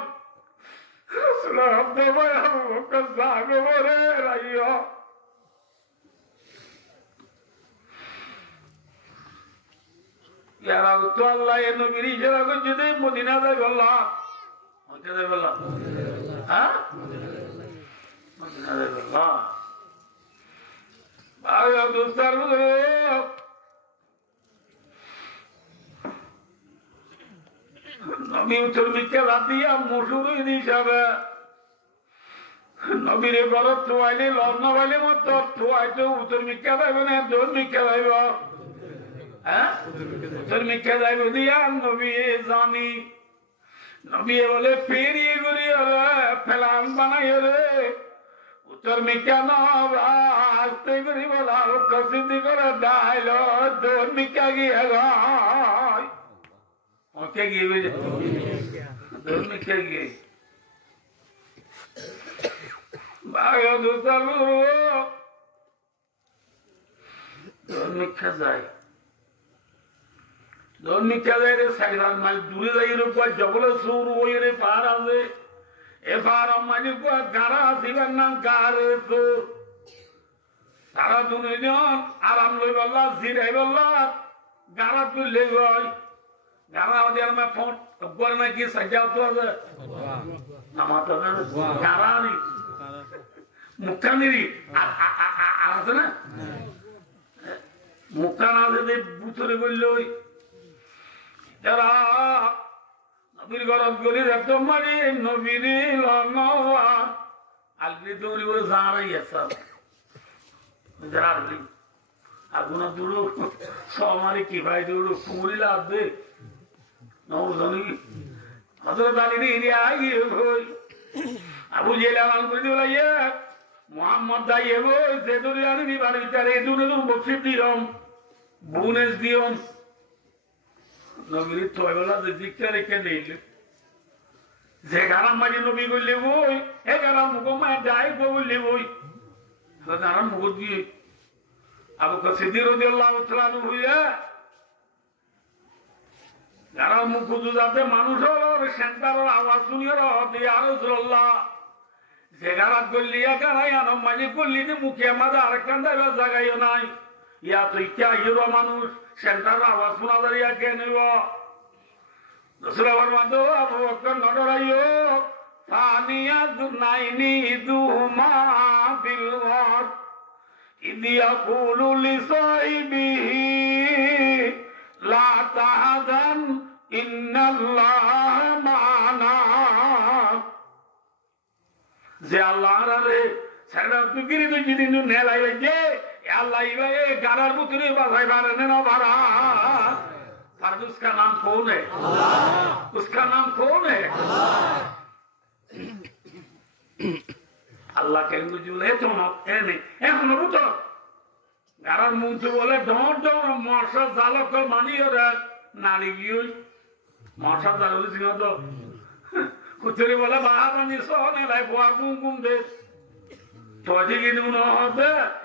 রাসূল হতো ভাই আবু বকর জাগরে রাইয়া ইয়ারা তো আল্লাহ এর নবীর ইশারা করছে যে মদিনা যাবে আল্লাহ মদিনা যাবে আল্লাহ হ্যাঁ মদিনা যাবে আল্লাহ ভাই দোস্তার নবী উত্তর মিথ্যা রাত দিয়া মসুর হিসাবে নবীরে গলত থোয়াইলে লগ্ন বাইলে মতো থোয়াইতো উত্তর মিথ্যা যাইবে না দোর মিথ্যা যাইব হ্যাঁ উত্তর মিথ্যা যাইব দিয়া নবী জানি নবী বলে পেরিয়ে গড়ি ফেলাম বানাই রে উত্তর মিথ্যা নস্তে করি বলা প্রসিদ্ধি করে ডাইল দোর মিথ্যা গিয়ে গায় ওকে গিয়ে দোর মিথ্যা গিয়ে ভাই দোস্তার দোর মিথ্যা যায় দোর মিথ্যা যায় রে সাইরান মাইল দূরে যাই রে কোয়া জবলে সুর ওই রে পার আছে এ পার মাইল কোয়া গারা আসিবার নাম গারে সুর তারা দুজন আরাম লই বললা জিরাই বললা গারা তুললে গই গারা ওদের মে ফোন করে না কি সাজা তো আছে নামাতো না গারা নি মুক্তানিরি আছে না মুক্তানা যদি বুতরে বললো যারা নবীর গরম করি দেখতো মানে নবীর লঙ্গা আলগি দৌড়ি করে জানাই আছে যারা আগুনা দৌড়ো সমারি কি ভাই দৌড়ো কুমুরি লাভ দে নৌজনী হজরত আলী এরিয়া গিয়ে হই আবু জেলা মান করে দিও লাইয়া মোহাম্মদ দাইয়ে বই সে দৌড়ি আনি দিবার বিচারে এই দুনে তুমি বক্সির দিয়ম বুনেস দিয়ম নবীর তোয়লা যে দিকটা রেখে দিলে যে গারাম মাঝে নবী করলে বই এ গারাম মুখ মায়ের যাই বললে বই গারাম মুখ দিয়ে আবু বকর সিদ্দিক রাদিয়াল্লাহু তাআলা হইয়া গারাম মুখ যাতে মানুষ সেন্টারের আওয়াজ শুনিয়ে রহতে আর রাসূলুল্লাহ যে গারাত গলিয়া গারাই আনম মাঝে করলি যে মুখে মাঝে আরেকখান যাইবার জায়গায়ও নাই ইয়া তো ইচ্ছা হিরো মানুষ সেন্টার আওয়াজ শোনা দাঁড়িয়ে কে নিব দোসরা মাতো আবু বকর নডরাইও ফানিয়া দুনাইনি দুমা ফিল ওয়ার ইদিয়া কুলু লিসাইবিহি লা তাহাজান ইন্নাল্লাহ মানা যে আল্লাহ রে সারা তুগিরি তো যেদিন নেলাই যে अल्लाह गारार बुतरी बाधाई बारे ने ना बारा पर उसका नाम कौन है उसका नाम कौन है अल्लाह के जुले तो तो गारार मुंह बोले डोर डोर मर्सा जालो को मानी और नारी गियो मर्सा जालो सिंह तो कुतरी बोले बाहर मानी सोने लाई बुआ कुम दे तो ठीक है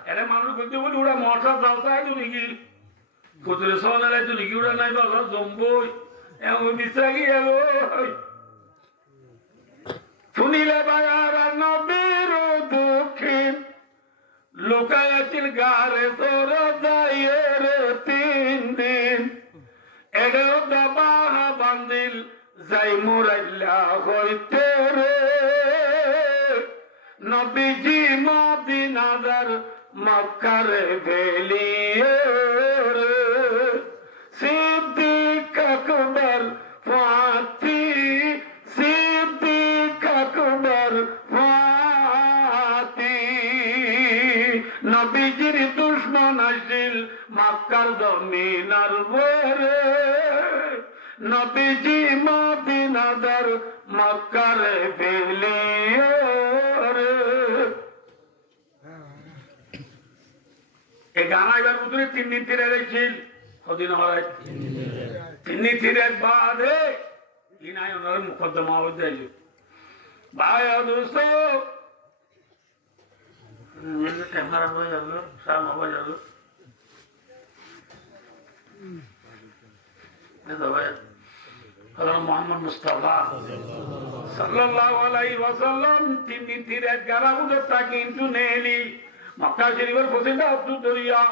अरे मानुष करते बोले उड़ा मर्सा जाता है तो नहीं कुतरे सोने लाई तो नहीं उड़ा नहीं बाबा जम्बो এমন বিচার গিয়ে শুনিলে বায়ার নবীর দুঃখী লুকায়াছিল গারে তোর যাইয়ের 3 দিন এগারো দাবা বান্দিল যাই মুরাইলা হইতে রে নবীজি মদিনাদার মক্কারে ভেলিয়ে রে সিদ্দিক আকবর ফাতি সিদ্দিক আকবর ফাতি নবীজির দুশ্মন আসিল মক্কার জমিনার উপরে নবীজি মদিনাদার মক্কারে ফেলিয়ে রে এই গান আইবার ভিতরে 3 দিন ফিরে গেছিল কদিন হয় 3 দিন ফিরে বাদে ইনাই ওনার মুকদ্দমা হয়ে যায় ভাই দোস্ত ক্যামেরা হয়ে গেল সামনে হয়ে গেল মোহাম্মদ মুস্তাফা সাল্লাল্লাহু আলাইহি ওয়াসাল্লাম 3 দিন ফিরে গারাগুলো তাকে কিন্তু নেলি মক্কা শরীফের পথে আব্দুল দরিয়া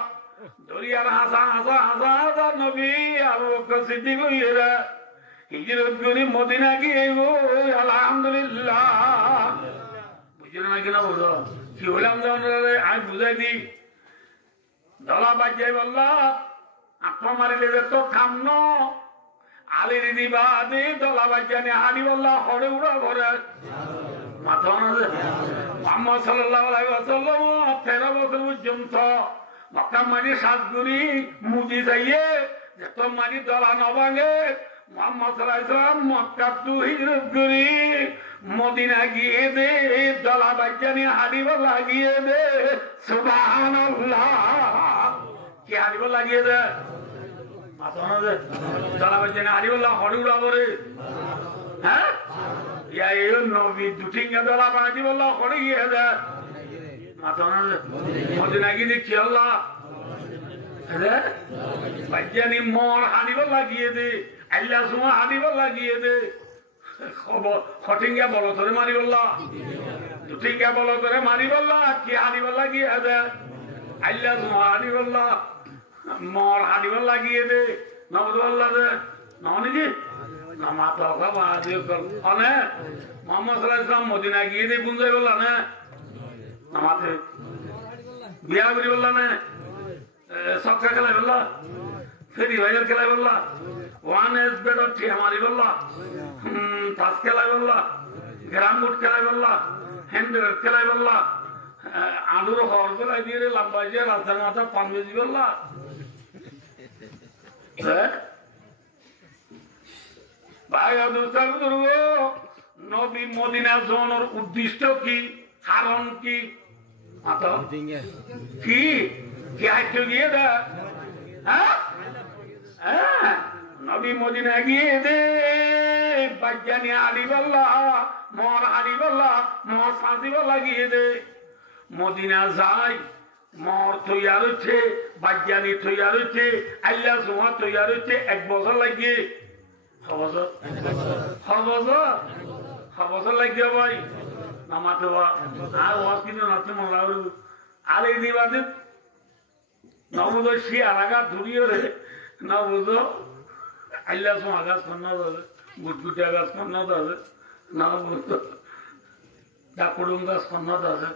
দরিয়ার হাসা হাসা হাসা হাসা নবী আবু বকর সিদ্দিক হইরা হিজরত করে মদিনা গিয়ে গো আলহামদুলিল্লাহ বুঝলেন না কিনা বলো কি হলাম আমি বুঝাই দিই দলা বাজাই বললা আত্মা মারিলে যে তো থামন আলির দিবা দি দলা বাজানি হানি বললা হরে উড়া ঘরে মাথা মোহাম্মদ সাল্লাল্লাহু আলাইহি ওয়াসাল্লাম 13 বছর পর্যন্ত মক্কা মারি সাতগুড়ি মুদি যাইয়ে যত মারি দলা নভাঙে মোহাম্মদ সাল্লাল্লাহু আলাইহি ওয়াসাল্লাম মক্কা টু হিজরত করি মদিনা গিয়ে দে দলা বাজানি হানি বললা গিয়ে দে সুবহানাল্লাহ কি হানি বললা গিয়ে দে মাথা না দলা বাজানি হানি বললা হরে উড়া ঘরে হ্যাঁ নবী দুঠিঙ্গা দলা বানাতি বললো করে গিয়ে মাথা মদিনা গিয়ে দেখছি আল্লাহ বাজ্যানি মর হানিব লাগিয়ে দে আল্লাহ সুমা হানিব লাগিয়ে দে খটিঙ্গা বলো তোরে মারি বললা দুঠিঙ্গা বলো তোরে মারি বললা কি হানিব লাগিয়ে দে আল্লাহ সুমা হানি বললা মর হানিব লাগিয়ে দে নবদ বললা দে নাকি মাথা মোহাম্মদ সাল্লাল্লাহু আলাইহি ওয়াসাল্লাম মদিনা গিয়ে দিয়ে গুঞ্জাই বললা না নামাতে বিয়া করি বললা না সক্কা খেলাই বললা ফেরি ভাইয়ের খেলাই বললা 1S বেডর ঠিয়া মারি বললা তাস খেলাই বললা গ্রাম বুট খেলাই বললা হ্যান্ডেল খেলাই বললা আলুর হর খেলাই দিয়ে লম্বা দিয়ে রাস্তার মাথা পান বেজি বললা হ্যাঁ নবী মদিনা যাওয়ার উদ্দেশ্য কি কারণ কি কি হাইতে গিয়ে দে নবী মদিনা গিয়ে দে বাজ্যানি আলি বল্লা মর আলি বল্লা মর সাঁচি বল্লা গিয়ে দে মদিনা যায় মর তৈয়ার হচ্ছে বাজ্যানি তৈয়ার হচ্ছে আল্লাহ সুমা তৈয়ার হচ্ছে 1 বছর লাগিয়ে খবর লাগিয়ে ভাই নামাতে আর ওয়াজ কিন্তু নাচতে মনে লাগলো আর এই দিবাদে নবুদ শিয়ারাগা ধরিয়ে রে নবুদ আল্লাহ সুমা গাছ কন্যা ধরে গুটগুটিয়া গাছ কন্যা ধরে নবুদ ডাকুডুম গাছ কন্যা ধরে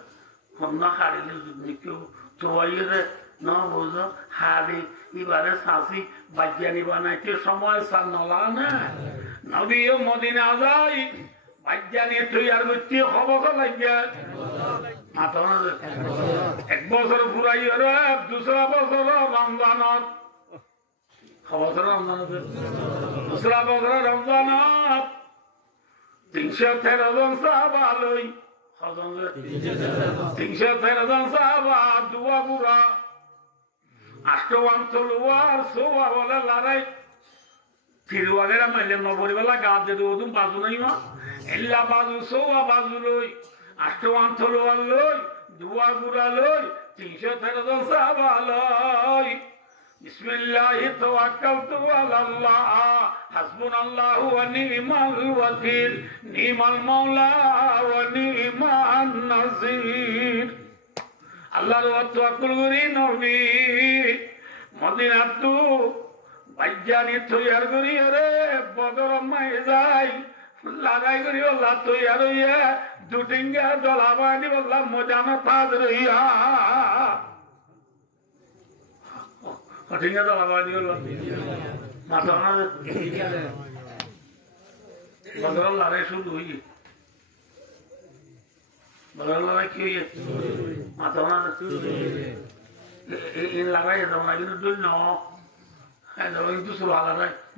কন্যা হারিলে কেউ চোয়াইয়ে রে নবুদ হারি এবারে শাসি বাজ্যানি বানাইতে সময় নলা না নবীও মদিনা যাই বাজ্যানি তৈয়ার করতে খবর লাগিয়া মাথা 1 বছর পুরাই রে 2রা বছর রমজানত খবর রমজানত 2রা বছর রমজানত 313 জন সাহাবা লই 313 জন সাহাবা দুয়া বুড়া আষ্টওয়ান তলোয়ার সোয়া বলে লড়াই ফিরওয়াগেরা মাইলে নবরিবেলা গাছ যদি ওদুম বাজু নাই মা এল্লা বাজু সোয়া বাজু লই আষ্টওয়ান তলোয়ার লই দুয়া গুড়া লই 313 জন সাহাবা লই বিসমিল্লাহি তাওয়াক্কালতু আলাল্লাহ হাসবুনাল্লাহু ওয়া নি'মাল ওয়াকিল নি'মাল মাওলা ওয়া নি'মান নাসির। আল্লাহর তাওয়াক্কুল করি নবী মদিনাতু বাইজানি তৈয়ার করি রে বদর মাই যাই লাগাই করি আল্লাহ তৈয়ার হইয়া দুটিঙ্গা দলাবানি বললাম মজানা তাজ রইয়া কঠিঙ্গা দলাবানি বললাম মাথা বদর লড়াই শুরু হইয়ে বদর লড়াই কি হইয়ে মাথা লাগাই যেতাম না কিন্তু তুই ন কিন্তু সুভাগ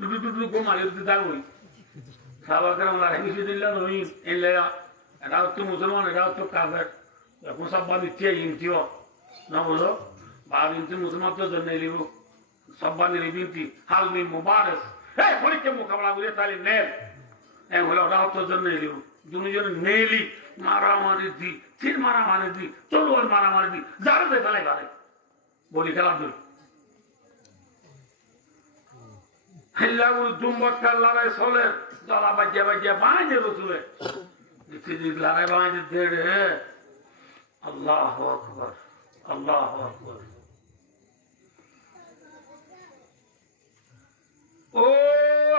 দুটো দুটো কো মারি দিতে থাকবই সাবাকের লড়াই কিছু দিল্লা নই এলে এটা হচ্ছে মুসলমান এটা হচ্ছে কাফের এখন সব বাদ দিচ্ছে ইনতিও না বলো বাদ ইনতি মুসলমান তো জন্য লিব সব বাদ নিবি হালমি মুবারক এই পরীক্ষা মোকাবেলা করে তাহলে নেব হলে ওটা হচ্ছে জন্য লিব দুজন নেলি মারামারি দি তিন মারামারি দি তলোয়ার মারামারি দি যারা যে ফেলাই পারে বলি খেলার দূর দুম্বর লড়াই চলে দলা বাজিয়া বাজিয়া বাঁধে রসুলে লড়াই বাঁধে দেড়ে আল্লাহ আকবার আল্লাহ আকবার। ও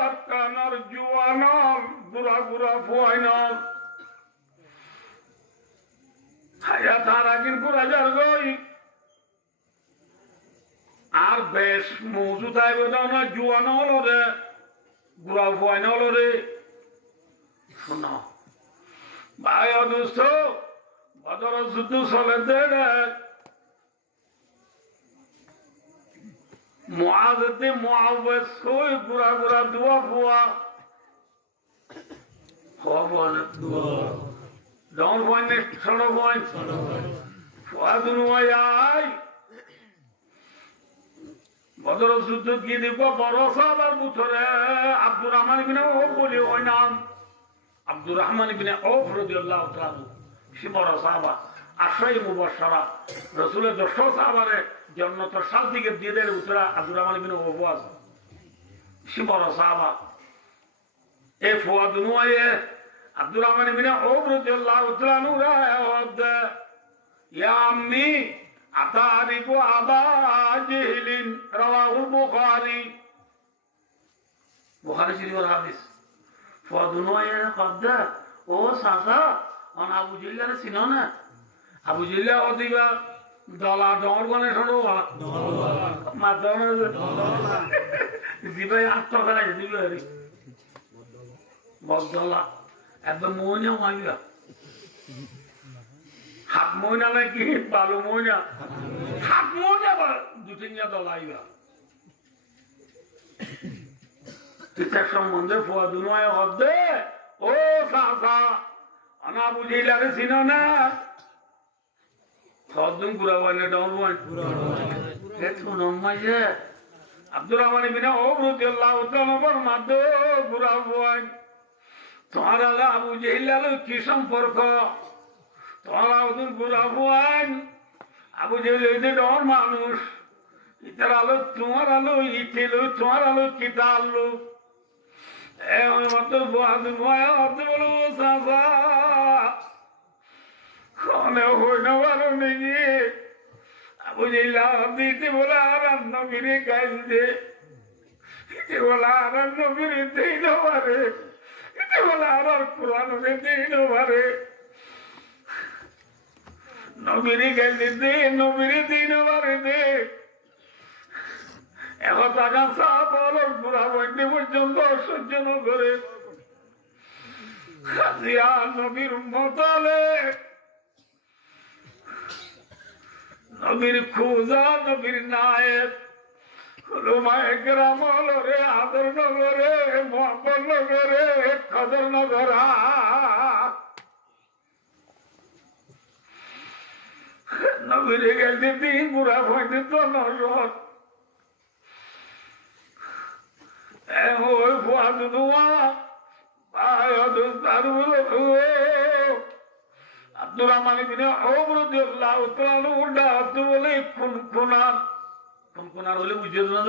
আকানার জুয়ানার বুড়া বুড়া ফুয়াইনার হায়া তারা কিন্তু রাজার গই আর বেশ মজুদ আইব না জুয়ান হলো রে বুড়া ফুয়াইন হলো রে শোন ভাই অদুস্থ বদর যুদ্ধ চলে দেড়ে মুআযতে মুআওয়াজ কই বুড়া বুড়া দুয়া ফুয়া খবর দুয়া ডন বনে ছোট বন ফুয়া দুনুয়াই বদর যুদ্ধ কি দিব বড় সাহাবার বুথরে আব্দুর রহমান ইবনে আউফ বলি ওই নাম আব্দুর রহমান ইবনে আউফ রাদিয়াল্লাহু তাআলা সে বড় সাহাবা আশরাই মুবাশশারা রাসূলের 10 সাহাবারে জান্নাতের সাথীকে দিয়ে দেয় উত্তরা আব্দুর রহমান ইবনে আউফ আছে সে বড় সাহাবা এ ফুয়াদ নুয়ে আব্দুর রহমান ইবনে আউফ রাদিয়াল্লাহু তাআলা নুরায়াদ ইয়া আম্মি আতারিফু আবা জাহলিন রাওয়াহুল বুখারী বুখারী শরীফের হাদিস ফুয়াদ নুয়ে কদ্দা ও সাসা অন আবু জিল্লার চিনো না আবু জিল্লা অদিবা দলা ডর বনে শোনো মাধ্যমে দিবে আত্মকলা দিবে বদলা একদম মইনা মাইয়া হাত মইনা নাকি বালু মইনা হাত মইনা দু তিনটা দলাইবা তিতার সম্বন্ধে ফুয়াদ নয় হদ্দে ও সাসা আনা বুঝিলারে চিনো না সদুম গুরাওয়ালে ডাউন দেখুন মাইয়ে আব্দুর রহমান ইবনে আউফ রাদিয়াল্লাহু তাআলা ফরমাতো গুরাওয়ান তোমার আলা আবু জেহেল কি সম্পর্ক তোমার আব্দুল গুরাওয়ান আবু জেহেল হইতে ডর মানুষ ইতার আলো তোমার আলো ইতিলো তোমার আলো কিতা আলো এ ওই মত বাদ নয়া অর্থ বলো সাসা খানে হই না ভালো নেই আবু জিল্লা দিতে বলা আর নবীরে গাইল দে ইতে বলা আর নবীরে দেই না পারে ইতে বলা আর কোরআন দেই না পারে নবীরে গাইল দে নবীরে দেই না পারে দে এখন টাকা সাপ বলো বুড়া বইতে পর্যন্ত সহ্য ন করে খাজিয়া নবীর মতালে নবীর খুজা নবীর নায়েব রুমায় গ্রাম রে আদর নগরে মোহাম্মদ নগরে কদর নগরা নবীর গেলে দিন বুড়া বইতে তো নজর ওই ফুয়াদ নোয়া আব্দুর রহমান ইবনে আউফ রাদিয়াল্লাহু তাআলা উল্টা বলে খুন খুনান কুনকুনার হলে বুঝে না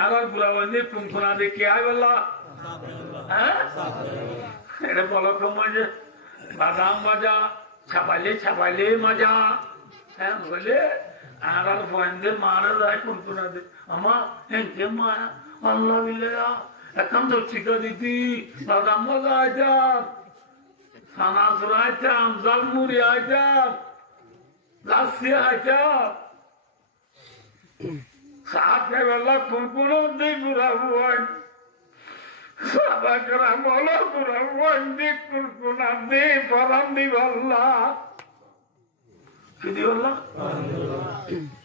আর বুড়া বন্ধু কুনকুনা দেখে আয় বললা হ্যাঁ এটা বলো কমায় যে বাদাম ভাজা ছাপাইলে ছাপাইলে মজা হ্যাঁ বলে আর বন্ধে মারা যায় কুনকুনা দে আমার হেঁকে মা আল্লাহ মিলে এখন তো ঠিকা দিতি বাদাম ভাজা আইতাম সানাসুর আইতাম জালমুড়ি আইতাম লাসি আইতাম সাথে বেলা কুনকুনো দি বুড়া বুয়াই সাবাকরা বলো বুড়া বুয়াই দি কুনকুনা দি পরাম দি বললা কি দি বললা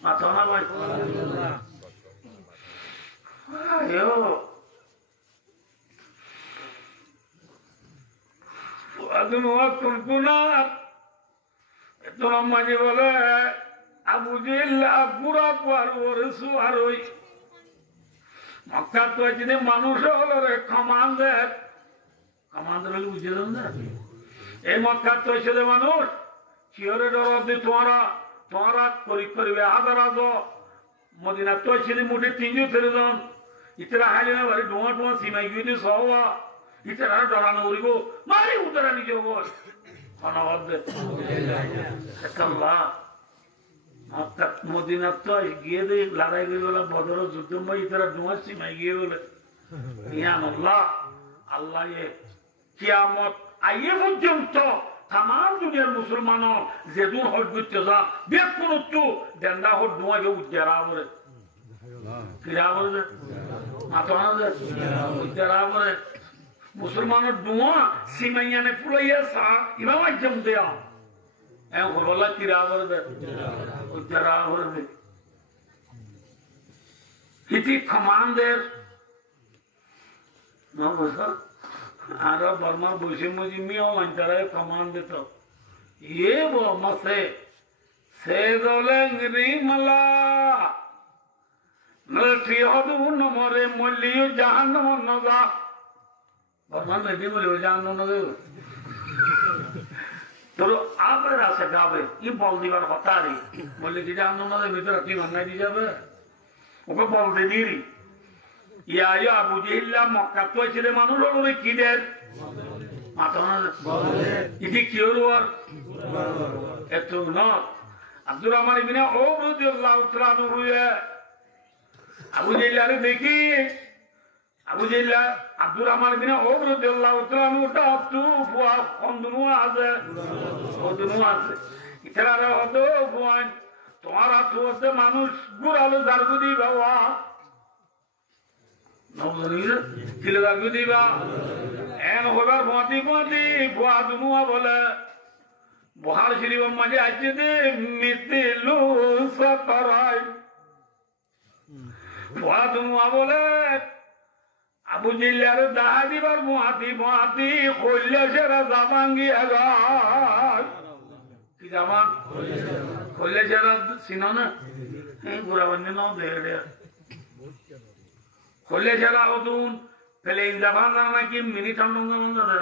মাথা না ভাই আয়ো আদুন ওয়া কুনকুনা তোমার মাঝে বলে আবু জেহেল বুড়া কুয়ার ওরে সুয়ারই মক্কা তো যদি মানুষ হলো রে কমান্ডার কমান্ডার হলে বুঝে দেন না এই মক্কা তো ছেলে মানুষ চিওরে ডরতে তোমারা করবে হাজার হাজার মদিনা তো ছেলে মুঠে 300 ছেলে জন ইতরা হাইলে না বাড়ি ডোয়া ডোয়া সীমাই গিয়ে সহবা ইতরা ডরানো উড়িব মারি উতরা নিজে বল মদিনা তো গিয়ে দে লড়াই করে বদর যুদ্ধ ইতরা ডোয়া সীমাই গিয়ে বলে ইয়ান আল্লাহ কিয়ামত আইয়ে পর্যন্ত तमाम दुनिया मुसलमानों जेदून हट गुत्तेजा बेकुनुत्तु देंदा हट दुआ के उज्जरावरे किरावरे मातोना उज्जरावरे मुसलमानों दुआ सीमैया ने फुलाया सा इमाम जम दिया ऐ होरला किरावरे उज्जरावरे हिती कमांडर ना बसा आरा बर्मा बुशी मुझे मियाँ लंचारा कमान देता ये वो मसे सेदोलेंगरी मला नल्टी होदु नमरे मल्लियो जहान्नम नजा बर्मा नदी बोले जहान्नम नजा तो आप रास्ते जावे ये बोल दीवार होता रही बोले कि जहान्नम नजा भीतर अति बनना दी जावे वो बोल दे दी रही या यो अबू जहल मक्का तो चले मानो लोग ने किधर माताना इधर क्यों हुआ ऐतो ना अब्दुल रहमान इब्न औफ रज़ियल्लाहु तआला अन्हु है अबू जहल ने देखी अबू जहल अब्दुल रहमान इब्न औफ रज़ियल्लाहु तआला अन्हु टा तू फुआ खंदनु आसे खंदनु आसे इतना रहो तो फुआ तुम्हारा तो से मानुष गुरालो जारगुदी बावा नौजनीर किलगा गुदीबा एन होबार बोती बुआ दुनुआ बोले बुहार शरीफ मजे आज दे मितिलु सकराय बुआ दुनुआ बोले अबू जिल्लार दादी बार बुआती खोल्ले शेरा जाबांगी आगा की जाबान खोल्ले शेरा सिनो ना बुरा बंदे ना दे खोले चला हो तुम पहले इन जबान दाना की मिनी ठंडोंगा मंगा था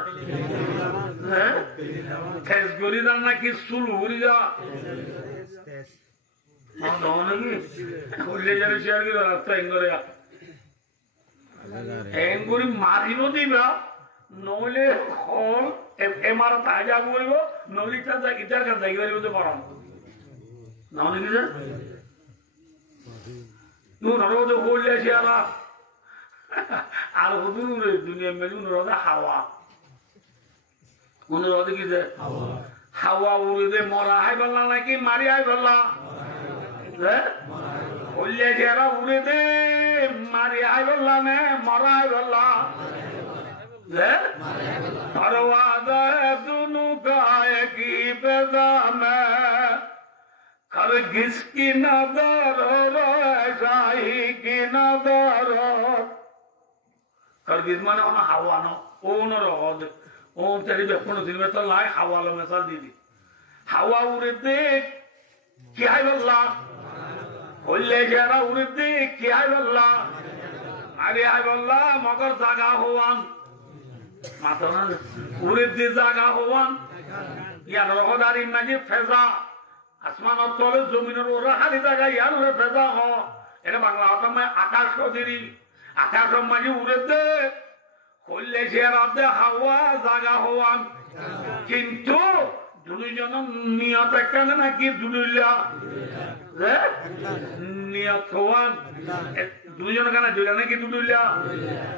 हैं कैस गोरी दाना की सुल हुरी जा हाँ दोनों की खोले चले शेयर की रास्ता इंगोरे या इंगोरी मारी नो दी बा नोले खोल एमारा ताजा हुए वो नोली चलता किधर करता है ये तो पढ़ाऊं नौने किधर तू नरो तो खोले शेयरा আর হুজুর দুনিয়া মে উনরদা হাওয়া উনরদ কি যে হাওয়া উড়ে মরা হাই বললা নাকি মারি হাই বললা হ্যাঁ বললে যারা উড়ে দে মারি হাই বললা না মরা হাই বললা হ্যাঁ পরওয়াদা দুনু গায়ে কি বেদা মে कर किसकी नजर शाही की नजर कर किस माने ओना हवा नो ओन रोद ओम तेरी बेपनो दिन में तो लाई हवा लो मिसाल दीदी हवा उड़े दे क्या है अल्लाह होले जरा उड़े दे क्या है अल्लाह अरे है अल्लाह मगर जागा होवान मातोना उड़े दे जागा होवान या रोदारी मजे फैजा আসমানের তলে জমিনের ওরা খালি জায়গা ইয়ার উড়ে ফেজা হ এটা বাংলা হতাম আকাশ কদিরি আকাশ মাঝে উড়ে দে হইলে সে রাতে হাওয়া জাগা হওয়ান কিন্তু দুজন নিয়ত একটা নাকি দুলিয়া নিয়ত হওয়ান দুজন কেন দুইলা নাকি দুলিয়া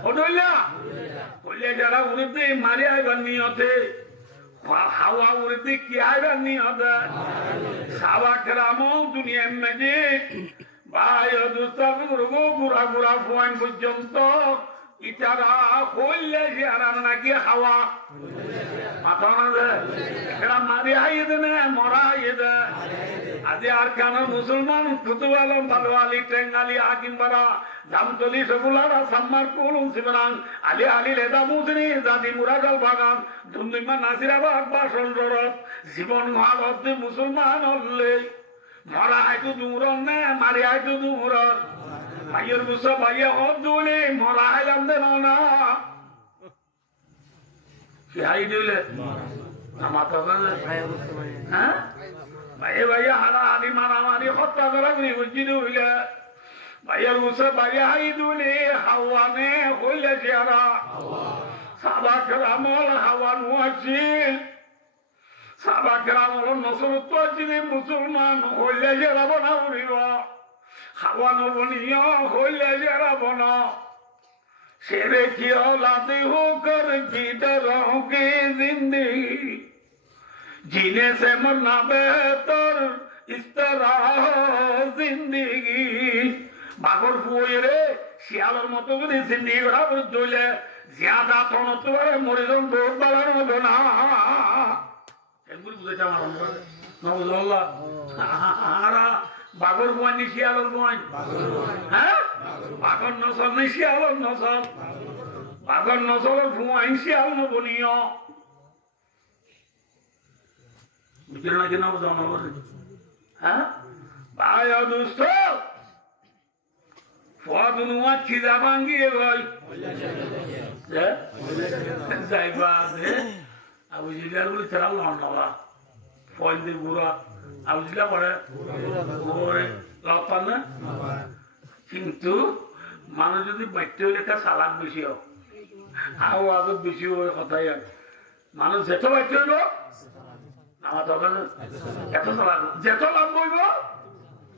ও দুলিয়া হইলে যারা উড়ে দে মারি আইবার নিয়তে হাওয়া উড়ে দে কি আইবার নিয়তে সাবা কেরামও দুনিয়া মেজে ভাই গুড়া গুড়া ফোয়ান পর্যন্ত ইটারা হইলে যে আর নাকি হাওয়া মাথা এরা মারি হাইয়ে দে না মরা হাইয়ে দে আজ আর কেন মুসলমান কুতুব আলম ভালো আলী টেঙ্গালি হাকিম বারা জামতলি সগুলারা সাম্মার কুলুম সিমরান আলী আলী লেদা মুসনি জাতি মুরাদাল বাগান ধুমধুমা নাসিরাবাদ বাসন জরত জীবন হালত মুসলমান হলে মরা হাইতু দুমরন না মারি হাইতু দুমরন ভাইয়ের বুঝছো ভাইয়ে হব দুলি মরা হাইলাম দে না কি হাই দিলে আমার তো হ্যাঁ ভাইয়ে ভাইয়ে হারা হারি মারামারি হত্যা করা বুঝি হইলে ভাইয়ের বুঝছো ভাইয়ে হাই দুলি হাওয়ানে হইলে চেহারা সাবা কেরামল হাওয়া নুয়াছিল সাবা কেরামল নসরত যদি মুসলমান হইলে চেহারা না উড়িব হাওয়া নবনীয় হইলে চেহারা না शेरे की औलाद होकर की तरह की जिंदगी जीने से मरना बेहतर इस तरह जिंदगी बागर हुए रे শিয়ালের মতো করে জিন্দিগি করা চলে জিয়াদা তনতে পারে মরিজন বহুত বাড়ানো হবে না এগুলো বুঝেছে আমার নবুল্লাহ আরা বাগর বয়নি শিয়ালের বয় হ্যাঁ বাগর নসল নেই শিয়ালের নসল বাগর নসলের ভুয়াই শিয়াল নবনীয় বুঝলেন না কেন হ্যাঁ ভাই দুস্থ ফদনুয়া খিদা ভাঙ্গিয়ে ভাই যাইবা আবু জিলার বলে তারা লন্ডা ফল দিয়ে গুড়া আবু জিলা পড়ে লতান না কিন্তু মানুষ যদি বাড়তে হলে একটা সালাদ বেশি হোক আও আগত বেশি হয় কথাই আর মানুষ যেত বাড়তে হইব আমার দরকার এত সালাদ যেত লাভ করব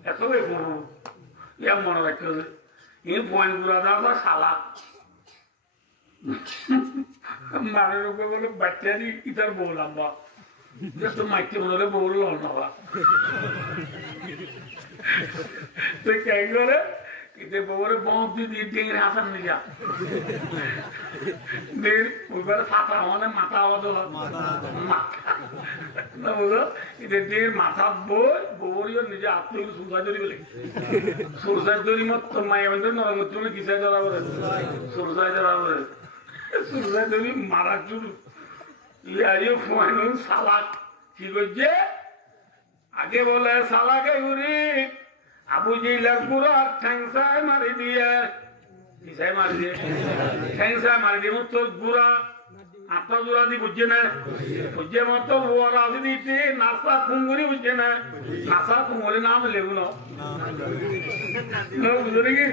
এত করবো ইয়া মনে রাখতে হবে এই পয়েন্ট গুলা দেওয়া সালাদ মানুষের উপরে বলে বাচ্চারি ইতার বউ লম্বা তো মাইতে মনে বউ লম্বা তো কে করে ইতে বউরে বন্ধ দিয়ে ডেঙে হাসান নিজা ওইবার ফাটা মানে মাথা আওয়াজ মাথা বুঝলো ইতে ডের মাথা বই বউরিও নিজে আত্মীয় সুরসাই ধরি বলে সুরসাই ধরি মত মায়ের নরমত্র কিসাই ধরা বলে সুরসাই ধরা বলে সুরসাই ধরি মারা চুর ইয়ারিও ফোন সালাক কি করছে আগে বলে সালাকে ঘুরি আবু জিলার পুরো ঠ্যাংসায় মারি দিয়ে কিসাই মারি দিয়ে ঠ্যাংসায় মারি দিয়ে মতো গুড়া আত্মা জোড়া দিয়ে বুঝছে না বুঝছে মতো ওরা দিতে নাসা কুঙ্গুরি বুঝছে না নাসা কুঙ্গুরি নাম লেগুন বুঝলি কি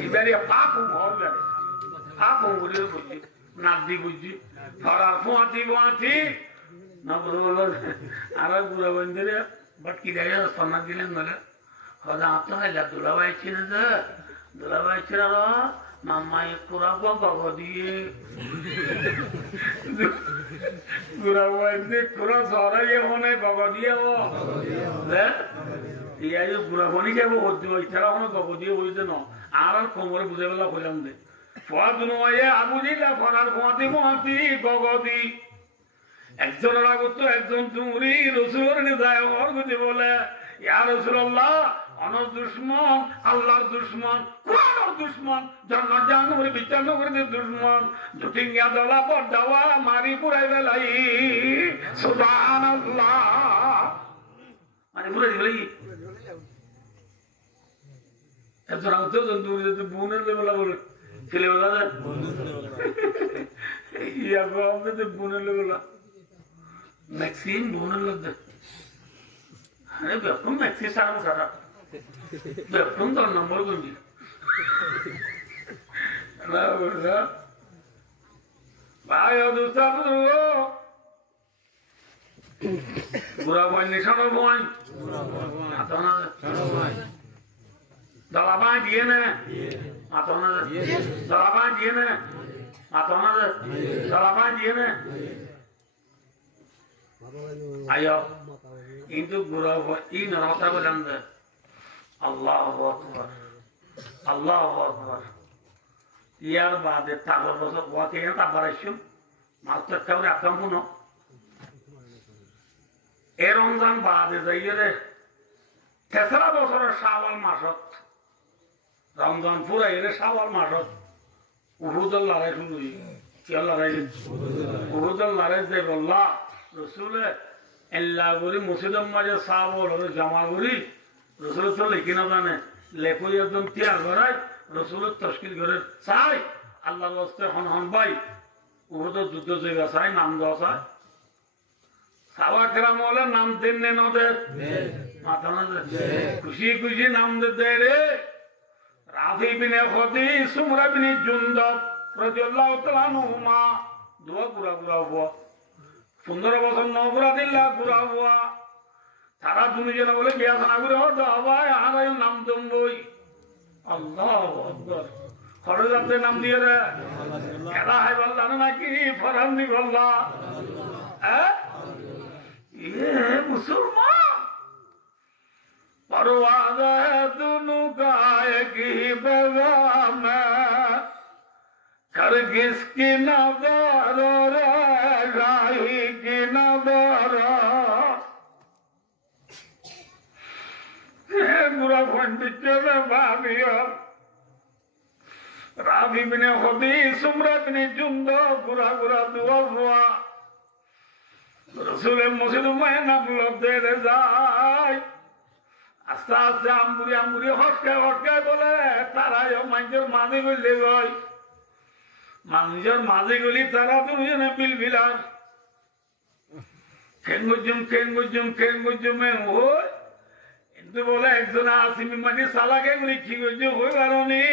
এবারে পাপ হবে পাপ কুঙ্গুরি বুঝছি নাদি বুঝছি ধরার ফোঁয়াতি ফোঁয়াতি না বলো আর বুড়া বন্ধুরে বাট কি দেয় সন্না দিলেন বলে হদা তো হাইলা দুলাবাই ছিল যে দুলাবাই ছিল মাম্মাই পুরা গগ দিয়ে গুড়া বন্ধু পুরা সরাই মনে গগ দিয়ে ইয়াই গুড়া বনি যাবো ইচ্ছারা কোনো গগ দিয়ে বুঝতে ন আর কোমরে বুঝে বেলা হইলাম দে ফদ নয় আবু দিলা ফরার ফোঁয়াতি ফোঁয়াতি গগদি একজনের আগত একজন তুমি রসুলের যায় ওর গুজি বলে ইয়া রাসূলুল্লাহ অনর দুশমন আল্লাহর দুশমন কোরআনের দুশমন জান্নাত জাহান্নামের বিচার করে দুশমন জুটিঙ্গা দলা পর দাওয়া মারি পুরাই বেলাই সুবহানাল্লাহ মানে পুরাই বেলাই একজন আগত জন্তু বুনের লেবেলা বলে ছেলেবেলা ইয়া বাবা বুনের লেবেলা मैक्सिम बोनल लग বেতন ম্যাক্সি সারা সারা বেতন 10 নম্বর গুঞ্জি ভাই দুস্তাব বুড়া বই নিশানো বই দলাবাই দিয়ে নে দলাবাই দিয়ে নে দলাবাই দিয়ে নে আয়ো কিন্তু বুড়া বই ই নরমতা বলেন যে আল্লাহু আকবার আল্লাহু আকবার ইয়ার বাদে তাগর বছর গোয়াতে তারপর আসুন মাত্র একটা করে আকাম শুনো এ রমজান বাদে যাইয়ে রে তেসরা বছরের শাওয়াল মাসত রমজান পুরা এর শাওয়াল মাসত উহুদের লড়াই শুরু কিয় লড়াই উহুদের লড়াই যে বললা রসুলে এল্লা করি মুসিদম মাঝে সাবল জমা করি রসুল তো লিখি না জানে লেখই একদম তিয়ার করায় রসুলের তস্কিল করে চাই আল্লাহর হস্তে হন হন ভাই উহুদের যুদ্ধ জায়গা চাই নাম দেওয়া চাই সাবা কেরাম বলে নাম দেন নেন ওদের মাথা না খুশি খুশি নাম দে রে রাফি বিনে খদি সুমরা বিনে জুন্দব রাদিয়াল্লাহু তাআলা আনহুমা দোয়া পুরা পুরা হওয়া 15 বছর নবরা দিল্লা পুরা হওয়া তারা তুমি যেন বলে বিয়া খানা করে হতো ভাই আর নাম দম বই আল্লাহু আকবার খরচ আপনি নাম দিয়ে রে এরা হাই বললা নাকি ফরান দি বললা হ্যাঁ ये मुसलमान परवाज़ दुनू गाय की बगा में कर किसकी नजर राही की नजर बुरा पंडित में भाभियो रावी बिने खुदी सुमरा बिने जुंदो बुरा बुरा दुआ हुआ রসুলের মসজিদ নাম লব্ধে যায় আস্তে আস্তে আমবুড়ি আমবুড়ি হটকায় হটকায় বলে তারাই মানুষের মাঝে গলি গই মানুষের মাঝে গলি তারা দুজনে বিলবিলার খেঙ্গুজুমে ওই কিন্তু বলে একজন আসিমি মাঝে সালাকে গুলি কি করছে হই পারি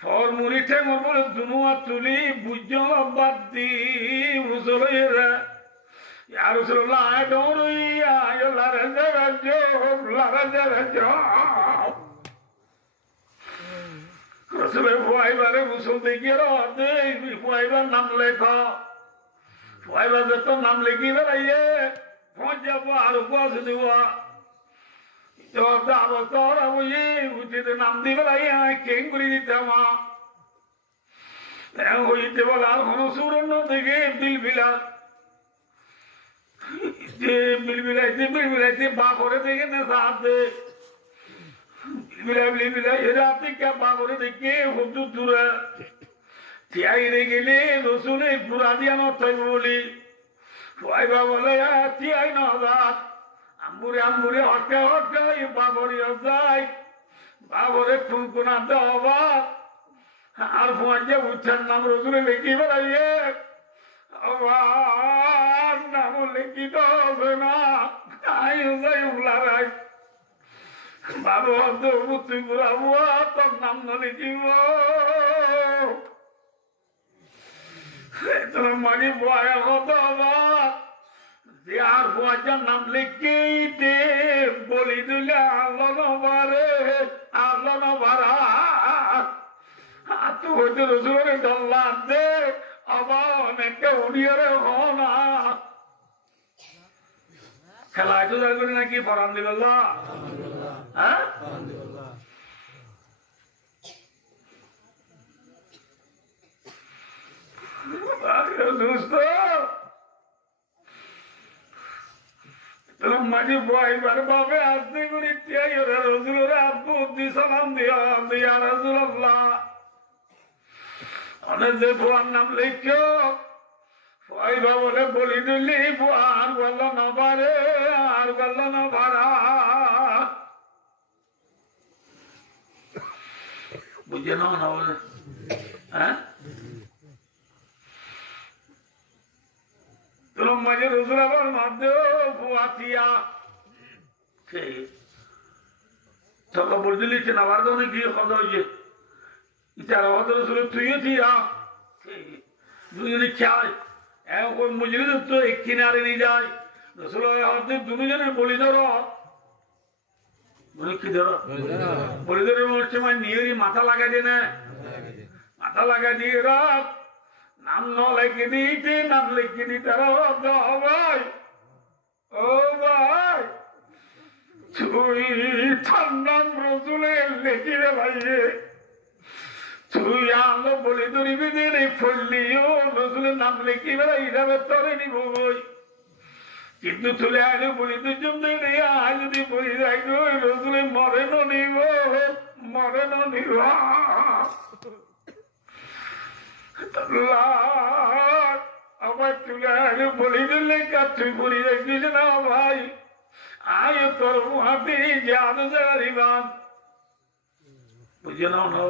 ফর মুড়ি ঠেঙ্গর বলে দুনুয়া তুলি বুঝ বাদ দি রসুল Ya Rasulullah, I don't know you Rasulullah ফুয়াইবারে মুসল দেখিয়ে দে ফুয়াইবার নাম লেখা ফুয়াইবার যত নাম লেখি বেড়াইয়ে পৌঁছ যাবো আর উপবাস দেওয়া তোরা বুঝি উচিতে নাম দি বেড়াইয়ে কেং করে দিতে মা হইতে বল আর কোনো সুরন্য থেকে বিলবিলার बिलबिलाइते बाखोरे देखे न साथ दे बिलबिलाई रात क्या बाखोरे देखे हुद्दू दूर तियाई रे गेले रसूले पुरा दिया न थाई बोली फाइबा बोले यार तियाई न हाथ आम्बुरे हटका ये बाखोरे जाए बाखोरे कुनकुना दावा আর ফোয়াজে উচ্চার নাম রসুলে লিখি বেড়াইয়ে আবার নাম লিখিত হবে না তাই উলারাই বাবু তুই বুড়াবো তোর নাম না লিখিব তোর মানি বয়া হতো আবার যে আর ফোয়াজার নাম লিখিতে বলি দিলে আল্লাহ নবারে আল্লাহ নবারা tu hoje rosure dallande avane ke udiyare hona khala to dar kori naki faran diballah ha faran diballah akhir dosto to maji boy barbabe aste kori tiya rosure abbu di salam diya rasulullah অনেক যে Führer নাম লিখো ফুয়াইবা বলে বলি দিলি Führer বলল না পারে আর বলল না পারা বুঝে নাও না বলে হ্যাঁ তোর মাঝে রসুল আবার মাধ্যে ফুয়া তিয়া চলো বলতে লিখছেন আবার তো অনেক গিয়ে কথা হয়েছে ইতার আবার রসুলের তুইও থিয়া দুজনে চায় এখন মুজরি তো এক কিনারে নিয়ে যায় রসুল দুজনে বলি ধরো কি ধরো বলি ধরে বলছে মানে নিয়ে মাথা লাগাই দিয়ে না মাথা লাগাই দিয়ে রাত নাম ন লেখে দিতে নাম লিখে দিতে ভাই ও ভাই তুই ঠান্ডাম রসুলের লেখি রে ভাইয়ে তুই আলো বলে ধরিবি রে ফললিও রসুলের নাম লিখি বেড়াই যাবে তরে নিব বই কিন্তু তুলে আলো বলি তুই জমতে রে আজ যদি বলি যাই রসুলের মরে নিব মরে নিব আবার তুলে আলো বলি দিলে তুই বলি যাইছিস না ভাই আয় তোর হাতে জানো জানিবান বুঝে নাও না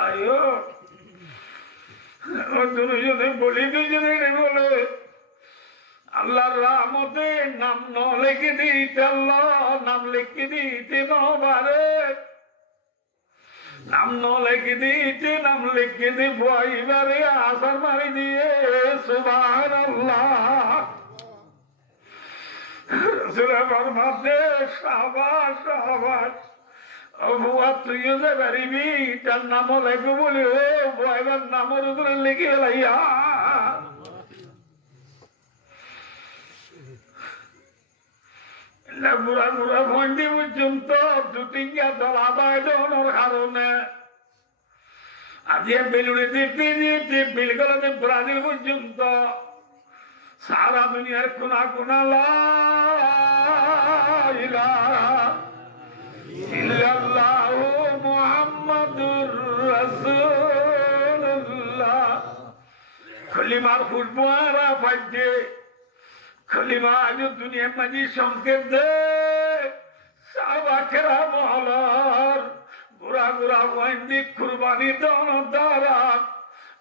আয়ো দুজনে বলি দুজনে বলে আল্লাহর রহমতে নাম ন লিখে দিতে আল্লাহ নাম লিখে দিতে নবারে নাম ন লিখে দিতে নাম লিখে দি বইবারে আসার মারি দিয়ে সুবহানাল্লাহ রসুলের মাঝে সাবাস সাবাস বুয়া তুইও যে পারিবি তার নামও লেখো বলি ও বইবার নামের উপরে লিখে লাইয়া বুড়া বুড়া ভন্ডি পর্যন্ত দুটিঙ্গা দলাবায় দেওয়ার কারণে আজকে বেলুড়িতে পেরিয়েছে বেলগলাতে ব্রাজিল পর্যন্ত সারা দুনিয়ার কোনা কোনা ইল্লাল্লাহু মুহাম্মাদুর রাসূলুল্লাহ কলিমার ফুটবরা ফাজে কলিমা আজ দুনিয়ার মাঝে সংকেত দে সাবাকেরা মহলার বুড়া বুড়া ওয়ান্দি কুরবানি দন দ্বারা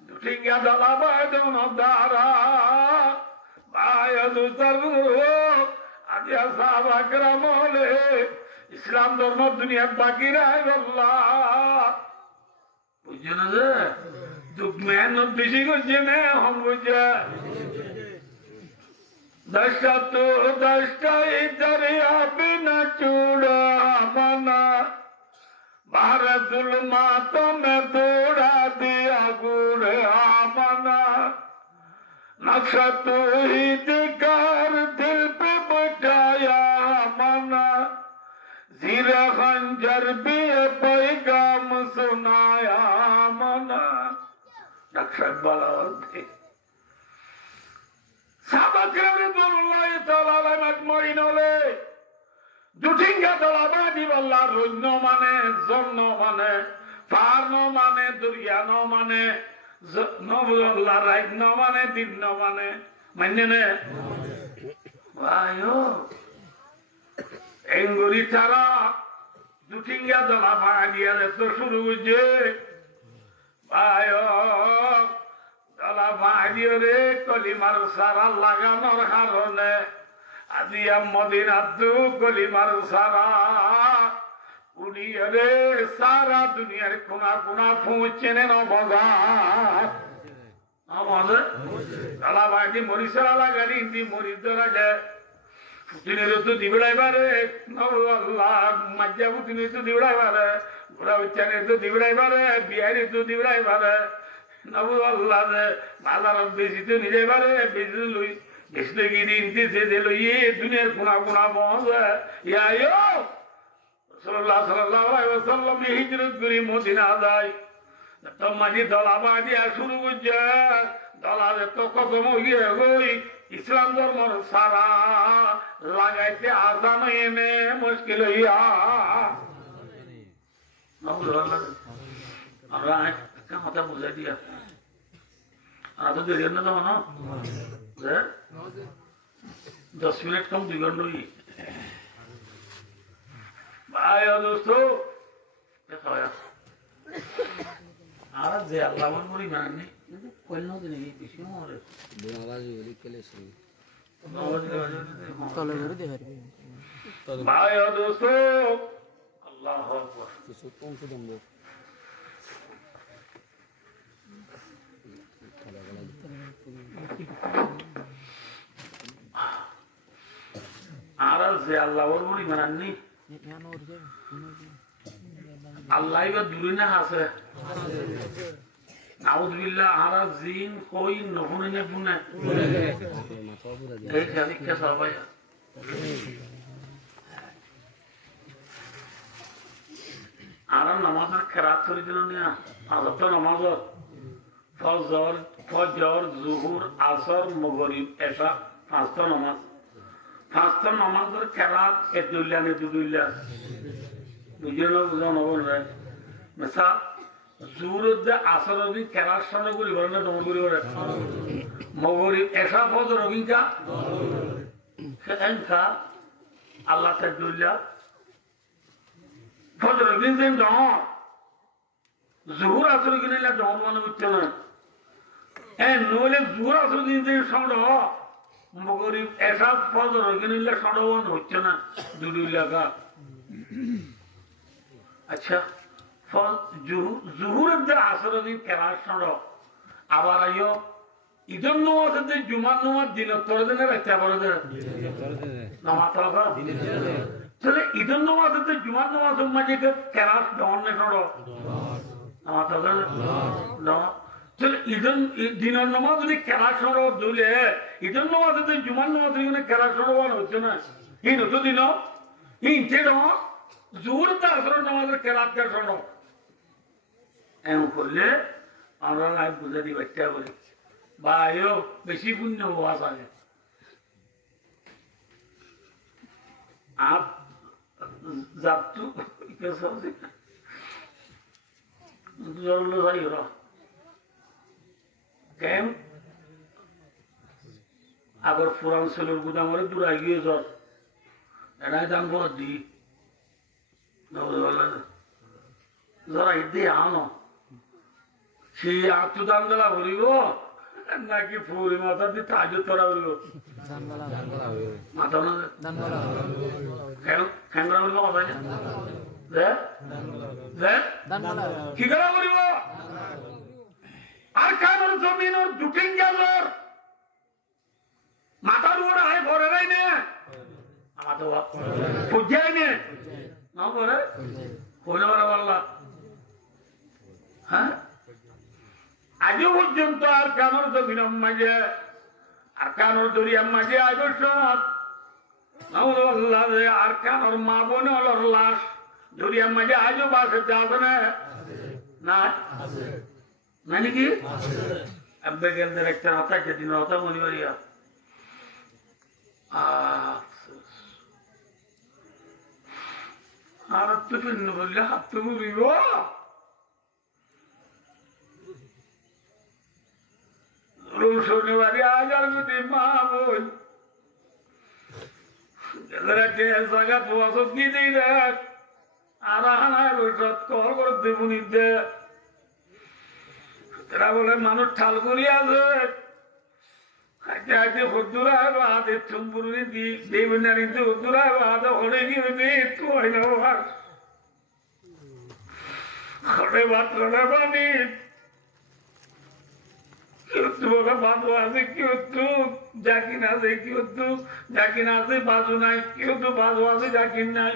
দুটিঙ্গা দালাবায় দন দ্বারা ইসলাম ধর্ম দুনিয়ার বাকি রায় বুঝছে না যে দুঃখ মেহনত বেশি করছে না হম বুঝছে দশটা তো দশটাই দরিয়া বিনা চূড়া মানা भारतुल माता में दौड़ा दिया गुड़ आमना नक्शा तो ही दिकार दिल पे बचाया मना जीरा खंजर भी पैगाम सुनाया मना नक्शा वाला थे साहब रसूलुल्लाह ताला अलैहि मजमईन ले দুটিঙ্গা দলাবাদি বল্লা রন্য মানে জন্য মানে পার মানে দরিয়া মানে নবল্লা রাইত মানে দিন মানে মান্য নে আয়ো এঙ্গুরি তারা দুটিঙ্গা দলাবাদিয়া তো শুরু হচ্ছে আয়ো দলাবাদিও রে কলিমার সারা লাগানোর কারণে আজিয়া মদিনাতু কলিমার সারা উড়িয়ে রে সারা দুনিয়ার কোনা কোনা পৌঁছে নেন বাজার আমাদের আলাবাটি মরিসারা লাগালি ইন্দি মরিদ রাজে ফুটিনের তো দিবড়াইবারে আল্লাহ মাজ্জা ফুটিনের তো দিবড়াইবারে বুড়া উচ্চানের তো দিবড়াইবারে বিহারি তো দিবড়াইবারে নবু আল্লাহ বাজার বেশি তো নিজে বারে বেশি লই इसलिए इनती से दे लो ये दुनिया गुना गुना बहुत है यायो सल्लल्लाहु अलैहि वसल्लम ने हिजरत करी मदीना जाए तब माजी दलाबादी शुरू हो जाए दलाले तो खत्म हो गया कोई इस्लाम धर्म सारा लगाते आसान है मुश्किल है আমরা একটা কথা বুঝাই দিয়া আর তো দেরি না তো না 10 मिनट कम 2 घंटे हुई भाई और दोस्तों क्या खाया आज जे अल्लाह मन मुरी माननी कोई ना नहीं किसी में और आवाज हो रही के लिए सही आवाज कल कर दे ভাই ও দোস্ত আল্লাহু আকবার আর যে আল্লাহ ওর বলি মানাননি আল্লাহ এবার দূরে না আছে আউযুবিল্লাহ আর জিন কই নহনে নে পুনে এই জানিকে সবাই আর নামাজের কেরাত করে দিল না আদত নামাজ ফজর জোহর আসর মাগরিব এশা পাঁচটা নামাজের কেরাত এদুল্লাহ নে দুদুল্লাহ দুজনের বুঝানো নবল রে মেসা জোহরত যে আসর দিন কেরাত সামনে করি বলে না দমন করি বলে মাগরিব এশা ফজর অগিনকা এনকা আল্লাহ তাআলা ফজর দিন দিন দম জোহর আসর কিনলা দম মনে হচ্ছে না নইলে জোহর আসর দিন দিন সঙ্গ মগরিব এসা ফজর কিনলা সড়ওয়ান হচ্ছে না দুদুল্লাহা আচ্ছা জোহরের যে আসর দিন কেরাত সড় আবার আইও ঈদের নামাজে জুমার নামাজ দিনের তরে দিনে রাখতে পারে নামাজ তাহলে ঈদের নামাজে জুমার নামাজের মাঝে কেরাত দেওয়ার নেই সড় নামাজ তাহলে দিনের নামাজ যদি কেরাত সড় দিলে ঈদের নামাজে জুমার নামাজ কেরাত সড়ওয়ান হচ্ছে না এই নতুন দিন ইনতে জোর আসর নামাজের কেরাত কে সড় এমন করলে আমরা নাই বুঝে দিই বাচ্চা করি বা বেশি পুণ্য হওয়া চালে आप जातू कैसा जरूर सही हो केम अगर पुरान सेलर गुदाम वाले दूर आ गए सर एना दाम बहुत दी जरा इतने आनो सी आप तो दाम दला बोली वो ना कि पूरी माता दी ताजु तोड़ा बोली वो माता ना कैमरा बोली वो माता है কি করা বলিব আর কানোর জমিন ওর দুটিং গেল মাথার উপরে আয় পড়ে নাই না আমার তো ফুজাই নে না পড়ে কইলে বলা বললা হ্যাঁ আজও পর্যন্ত আর কানোর জমিন মাঝে আর কানোর দরিয়ার মাঝে আজ সব আর কানোর মা বোনে হল লাশ দরিয়ার মাঝে আজও বাসে আছে না মানে কি আব্বে গেলদের একটা হতা যেদিন হতা মনে করিয়া আর তো ফিরন বললে হাত তো বুঝিব শনিবারে আজ আর যদি মা বোন জায়গা তো অসৎ কি দিই দেখ আর কল করে দেবনি দে তারা বলে মানুষ ঠাল করিয়া আছে হাতে হাতে হদ্দুরায় বা হাতে চুম্পুরি দি দেবেন না কিন্তু হদ্দুরায় বা হাতে হলে গিয়ে দি একটু হয় না হলে ভাত হলে পানি বাজু আছে কি হতো জাকিন আছে কি হতো জাকিন আছে বাজু নাই কি হতো বাজু আছে জাকিন নাই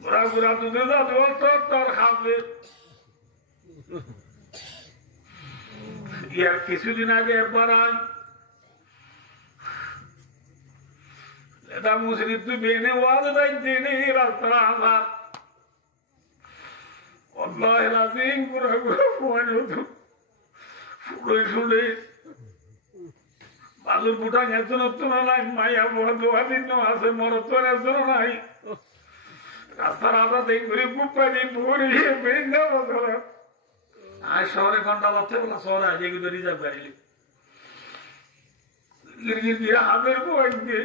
ঘোরা ঘোরা দুধে দাদু তোর খাবে ইয়ার কিছুদিন আগে একবার আয় এটা মুসলিম তুই বেনে ওয়াজ তাই জেনে রাস্তার আঘাত অল্লাহ রাজিম ঘোরা ঘোরা ফোয়ানো হতো ফুড়ে শুনে বালুর বুটা একজন নাই মাইয়া দোয়া দিন আছে মরত্বর একজন নাই রাস্তার আদা দেখ ঘুরে গুপ্পা দিয়ে ভরে বেরিয়ে বছর আর শহরে ঘন্টা লাগতে বলা শহরে আজ এগুলো রিজার্ভ গাড়ি গিরগির হাতের বই দিয়ে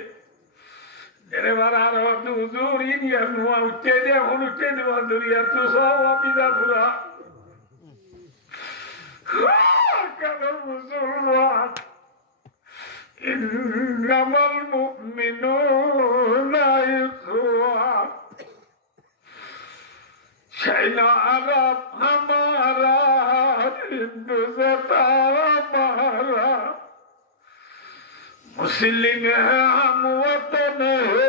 এবার আর হুজুর ইন্ডিয়া নোয়া উঠে দিয়ে এখন উঠে দেওয়া দরিয়া তো সব অপিজা পুরা إنما المؤمنون मुस्लिम है हम वतन है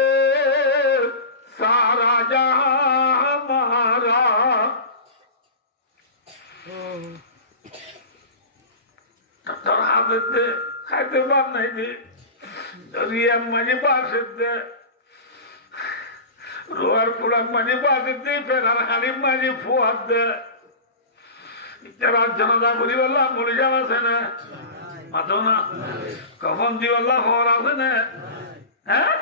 सारा जहां हमारा তোর হাতে খাইতে পার নাই যে যদি মাঝে পাশে রোয়ার পুরা মাঝে পাশে ফেরার খালি মাঝে ফুয়ার দে জানাজা করি বললাম বলে যাওয়া আছে না মাতো না কখন দি বললাম খবর আছে না হ্যাঁ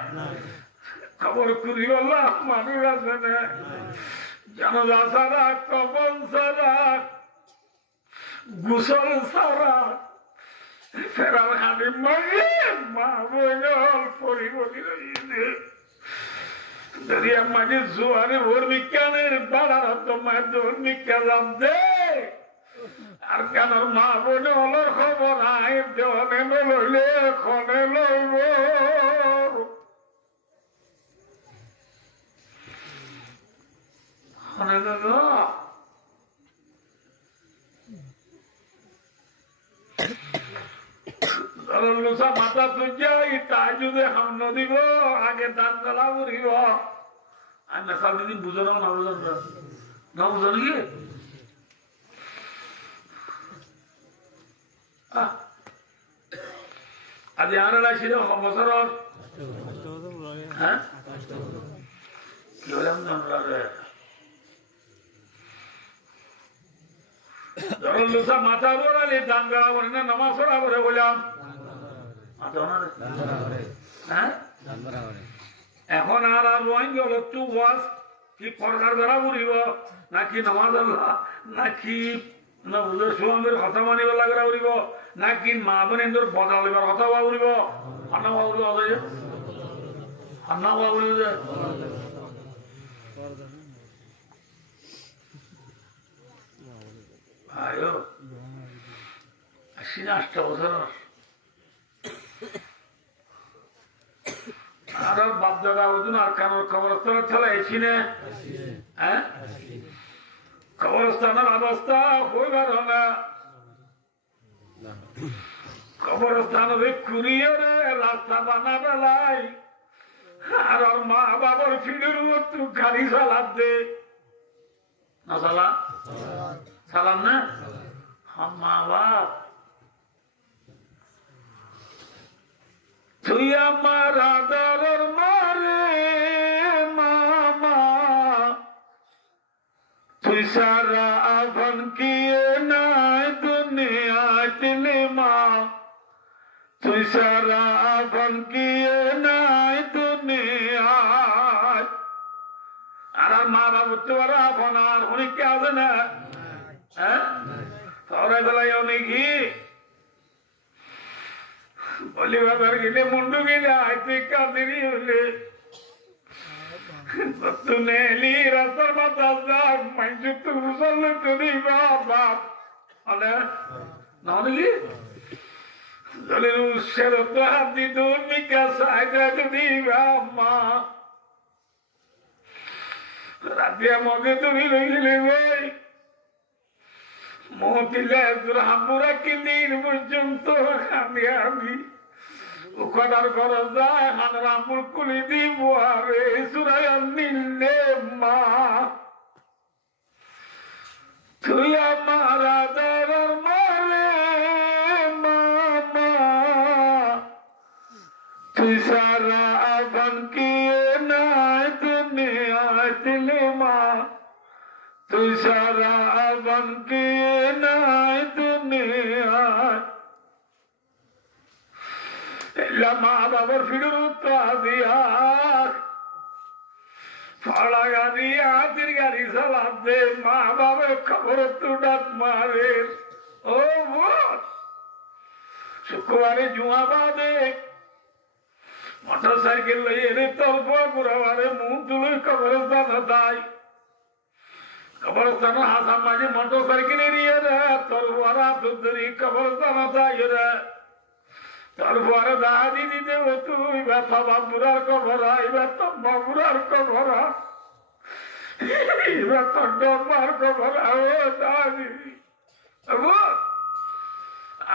খবর করি বললাম মানুষ আছে না জানাজা সারা কখন সারা গুসল সারা ফেরার খালি মাঝে মা বল পরিবর্তী দরিয়া মাঝে জোয়ারে ভোর বিজ্ঞানের বাড়ার তোমার জোর বিজ্ঞান দে আর কেন মা বলে হলোর খবর আয় দেওয়ানে লইলে খনে লইব খনে দেব লুসা মাথা তুজা তাজুদে হাম দিব আগে দান গলা উড়িব আর নেশা দিদি বুঝো না বুঝো না বুঝো নাকি আজ আনারা ছিল বছর হ্যাঁ কি বললাম ধরুন লুসা মাথা দৌড়ালে দান গলা বলে না নামাজ পড়া করে বললাম এখন আর রোহিঙ্গা হলো টু ওয়াজ কি পরকার দ্বারা উড়িব নাকি নামাজ আল্লাহ নাকি না বুঝে সুয়ামের কথা মানিব লাগা উড়িব নাকি মা বোনের বদলাইবার কথা বা উড়িব হান্না বা উড়িব হান্না বা উড়িব যে আয়ো 80 বছর আর বাপ দাদা ওজন আর কানোর কবরস্থান চলে এসিনে হ্যাঁ কবরস্থানের অবস্থা হইবার না কবরস্থান কুড়িয়ে রাস্তা বানাবে লাই আর মা বাবার ফিরের তুই গাড়ি চালাত দে না চালা চালান না মা বাপ তুই আমার আদরের মারে মামা তুই সারা আভন কিয়ে নাই দুনিয়া চলে মা তুই সারা আভন কিয়ে নাই দুনিয়া আর মা বাবু তোর আভন আর অনেক কে আছে না হ্যাঁ তোরা বেলায় অনেকই বলি বাবার গেলে মুন্ডু গেলে আইতে কাঁদেরি হলে তুনে এলি রাস্তার বাতাস যাক মাইজু তুই চললে তুই বাপ মানে না নাকি জলের উৎসের তো হাত দিত বিকাশ আইতে যদি মা রাতে আমাকে তুমি রইলে ভাই মতিলে হামুরা কিদিন পর্যন্ত আমি ওখানার ঘরে যায় হামুর কুলি দিব আরে সুরায় নিলে মা তুই আমার আদরের মারে মামা তুই সারা আভন কিয়ে নাই দুনিয়া দিলে মা তুই সারা আভন কিয়ে নাই দুনিয়া মা বাবার ফিরের উত্তর দিয়া ফাড়া গাড়ি হাতির গাড়ি চালাত দে মা বাবার খবর তো ডাক মারে ও শুক্রবারে জুয়া বাদে মোটর সাইকেল লইয়ে তর্প ঘুরাবারে মুখ তুলে কবরস্থান দায় কবরস্থান হাসান মাঝে মোটর সাইকেল এড়িয়ে রে তরবারা তুই কবরস্থান দায় রে তারপরে দাদি দিতে তুই ব্যথা বাবুরার কবরা এবার তো বাবুরার কবরা এবার তো ডরমার কবরা ও দাদি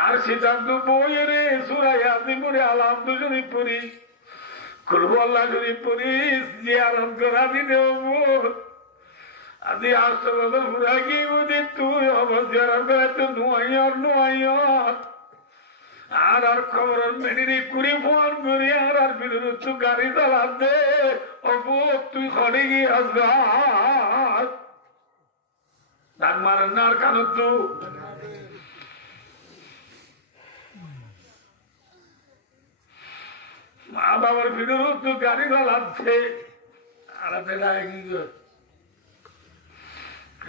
আর সিদ্ধান্ত বইয়েরে সূরা ইয়াসিন পড়ি আলহামদু শরীফ পড়ি কুল আল্লাহ শরীফ পড়ি জিয়ারত করা দিতে আজি 8 বছর পুরা কি বুঝি তুই অবস্থার করে তো নোয়াইয়ার আর খবর মেডিরি কুড়ি ফোন করি আর বিদ্যুৎ তুই গাড়ি চালাত দে অপু তুই খড়ে গিয়ে আসবা ডাক মারেন না আর কানো তো মা বাবার বিদ্যুৎ তুই গাড়ি চালাচ্ছে আর এটা কি গো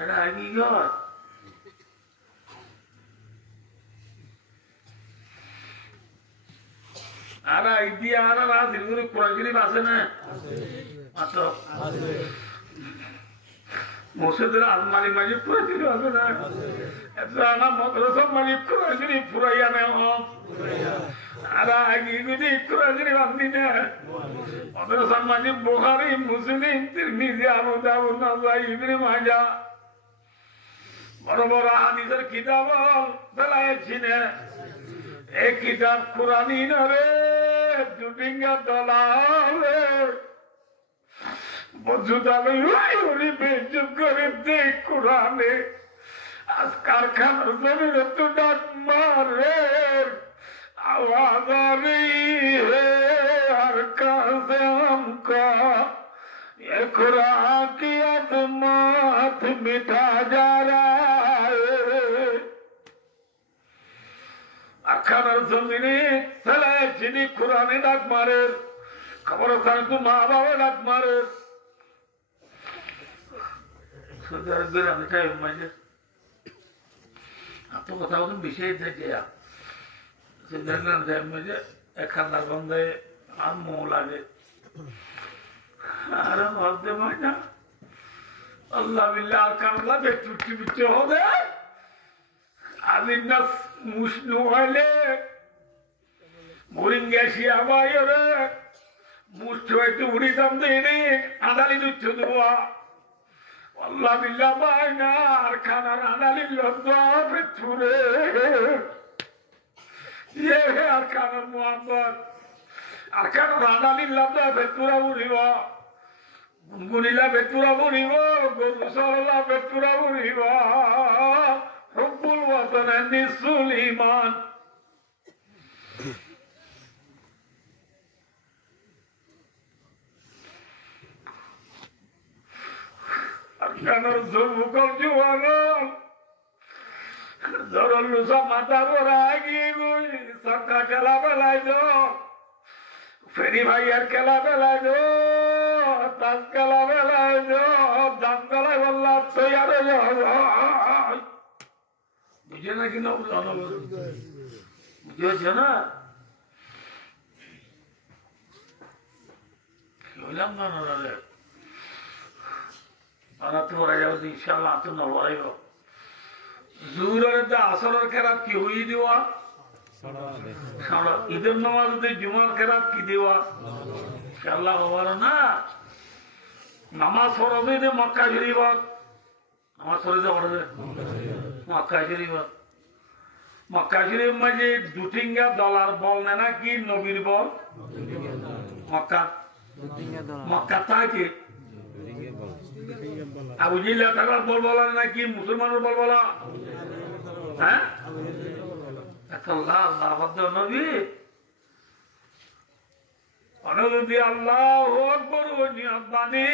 এটা কি গো আর আইডিয়া আর রাজির করে কোরআন শরীফ আছে না আছে মসজিদের আলমারি মাঝে কোরআন শরীফ আছে না এটা না মাদ্রাসা মাঝে কোরআন শরীফ পুরাইয়া না আর আগে যদি কোরআন শরীফ আপনি না মাদ্রাসা মাঝে বুখারী মুসলিম তিরমিজি আবু দাউদ নাসাই ইবনে মাজাহ বড় বড় হাদিসের কিতাব ফেলাইছি না এই কিতাব কোরআনই না রে দুটিঙ্গা দলালে বজুদালে ওই বেজুব করে দে কোরআনে আজ কারখানার জমিনে তো ডাক মারে आवाज आ रही है हर कासे हमका ये खुराक की अजमत मिटा जा रहा है अखानार जमीने चलाए जिनी कुराने डाक मारे खबरस्तान तो माँ बाबा डाक मारे सुधार बिरा मिठाई माजे आप तो बताओ तुम विषय थे क्या सिद्धांत टाइम में जे एखादा बंदे आम मुंह लागे अरे भागते माना अल्लाह बिल्लाह करला बे टूटी बिचे हो गए आदि नस मुश्नु वाले मोरिंगे शियाबा योरे मुश्तवे तो उड़ी दम देने आदाली दुच्चो दुआ अल्लाह बिल्लाह बायना अरखाना आदाली लद्दा फितुरे ये है अरकान मोहब्बत अरकान राडाली लद्दा फितुरा उड़ीवा गुनगुनीला फितुरा उड़ीवा गोरुसरला फितुरा उड़ीवा हुब्बुल वतन निस्सुल ईमान अरकान जुल्मुकल जुवानल जरूर लुसा माता को रागी कोई सबका चला बेला जो फेरी भाई यार चला बेला जो तस चला बेला जो दम चला वाला तो यार जो मुझे ना कि ना बुलाना मुझे जाना क्यों लंबा ना रहे आना तो राजा उस इंशाल्लाह तो ना वालेगा জুহরের দা আসরের কেরাত কি হই দিওয়া সারা ঈদের নামাজে জুমার কেরাত কি দিওয়া ইনশাআল্লাহ হবে না নামাজ পড়বে যে মক্কা শরীফ নামাজ পড়তে পড়বে মক্কা শরীফ মাঝে দুটিঙ্গা ডলার বল না কি নবীর বল মক্কা থাকে আবু জিলা তাকার বল বলা নাকি মুসলমানের বল বলা হ্যাঁ আল্লাহ আল্লাহ নবী অনুদি আল্লাহু আকবার ওয়া নিয়াবানি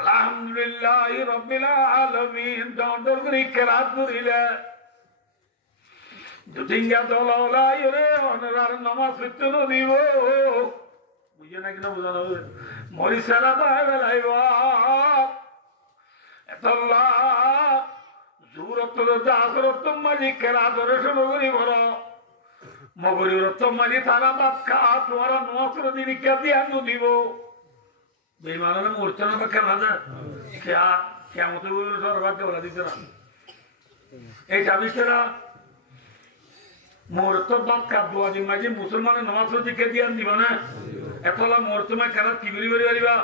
আলহামদুলিল্লাহি রাব্বিল আলামিন দৌড় করে কেরাত করিলে দুটিঙ্গা দলাওলা ইরে অনরার নামাজ পড়তে দিব বুঝে নাকি না বুঝানো মরি সারা বাইবা এতল্লাহ জুরত আসরত মাঝি খেলা ধরে শুরু করি বড় মগরিরত মাঝি তারা বাদ খা তোমার নসর দিন কে দিয়ে আনু দিব বেইমানের মোর্চা না খেলা না কেমন সরবাকে বলা দিতে না এই চাবিসেরা মুহূর্ত বাদ খা দোয়া দিন মাঝি মুসলমানের নমাজ দিকে দিয়ে আন দিব না এতলা মুহূর্তমে খেলা কি করি পারিবা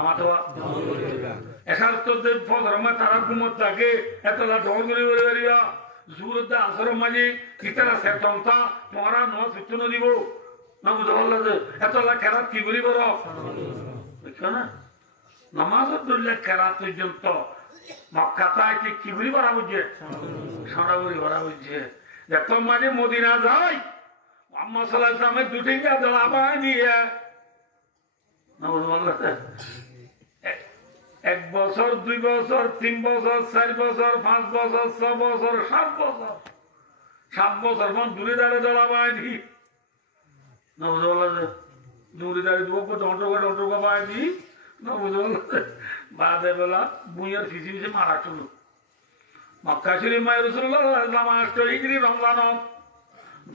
আমার তো এখান তো ধর্মে তারা ঘুমত থাকে এতলা ঢল করি পারিবা জুরুদ্দা আসর মাঝে কিতারা সেতন্তা তোমারা নয় সূচনা দিব না বুঝতে পারলে যে এত খেরাত কি বলি বড় দেখছো না নামাজ খেরাত পর্যন্ত মক্কাতায় কি বলি বলা বুঝছে সারা বলি বলা বুঝছে এত মাঝে মদিনা যায় মোহাম্মদ সাল্লাল্লাহু আলাইহি ওয়াসাল্লামের দুটিঙ্গা দলাবায় দিয়ে না বুঝতে পারলে 1 বছর 2 বছর 3 বছর 4 বছর 5 বছর 6 বছর 7 বছর 7 বছর দূরে দাঁড়ে দলাবায় দি না বুঝতে পারলে দূরে দাঁড়িয়ে দেবো ডন্টকা পায় দি না বুঝতে পারলে বাদে বেলা বুইয়ার ফিসি ফিসি মারা চলো মক্কা শরীফ মায়ের রাসূলুল্লাহ সাল্লাল্লাহু আলাইহি ওয়াসাল্লাম হিজরি রমজান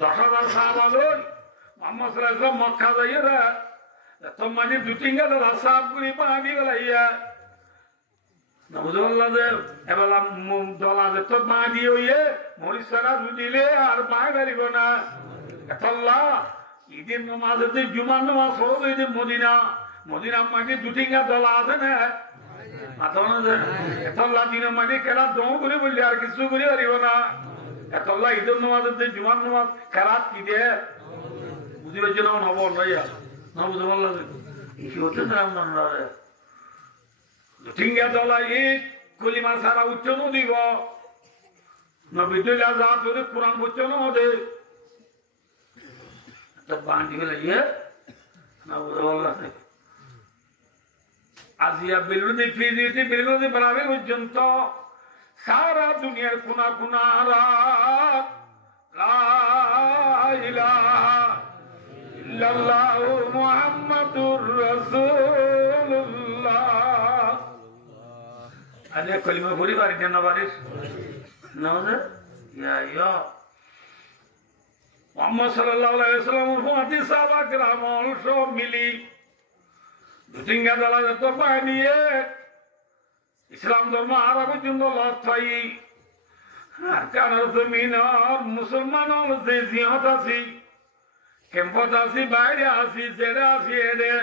10,000 সাহাবা লই মোহাম্মদ সাল্লাল্লাহু আলাইহি ওয়াসাল্লাম মক্কা যাইরা তোমাদের দুটিঙ্গা দলা সাহাব গুলি পানি বেলাইয়া না বুঝতে পারলে যে এবেলা দলা যে তো মা দিয়ে হইয়ে মরিসারা দিলে আর পায় বেরিব না এতল্লাহ ঈদের নামাজ জুমার নামাজ পড়ব ঈদের মদিনা মাঝে দুটিঙ্গা দলা আছে না এতল্লা দিনের মাঝে খেলা দম করে বললে আর কিছু করে পারিব না এতল্লা ঈদের নামাজ জুমার নামাজ খেলা কি দে বুঝতে পারছি না হব না বুঝতে পারল কি হচ্ছে না দুটিঙ্গা দলা ঈদ কলিমা সারা উচ্চনও দিব নবীদুল্লাহ যা তোদের কোরআন উচ্চনও দে বাঁধি গেলে না বুঝতে পারল আজিয়া বিরোধী ফিরিতে বিরোধী বাড়াবে পর্যন্ত সারা দুনিয়ার কোনা কোনা মুহাম্মাদুর রাসূলুল্লাহ আরে কলিমা পড়ি পারি না পারিস না ইয়া মুহাম্মদ সাল্লাল্লাহু আলাইহি ওয়াসাল্লামের উম্মতি সাহাবা کرام সব মিলি দুটিঙ্গা দলা যত পায় নিয়ে ইসলাম ধর্ম আরো পর্যন্ত লড়াই আর কানার জমিন মুসলমান যে জিহাদ আছি ক্যাম্পত আছি বাইরে আছি জেলে আছি এডে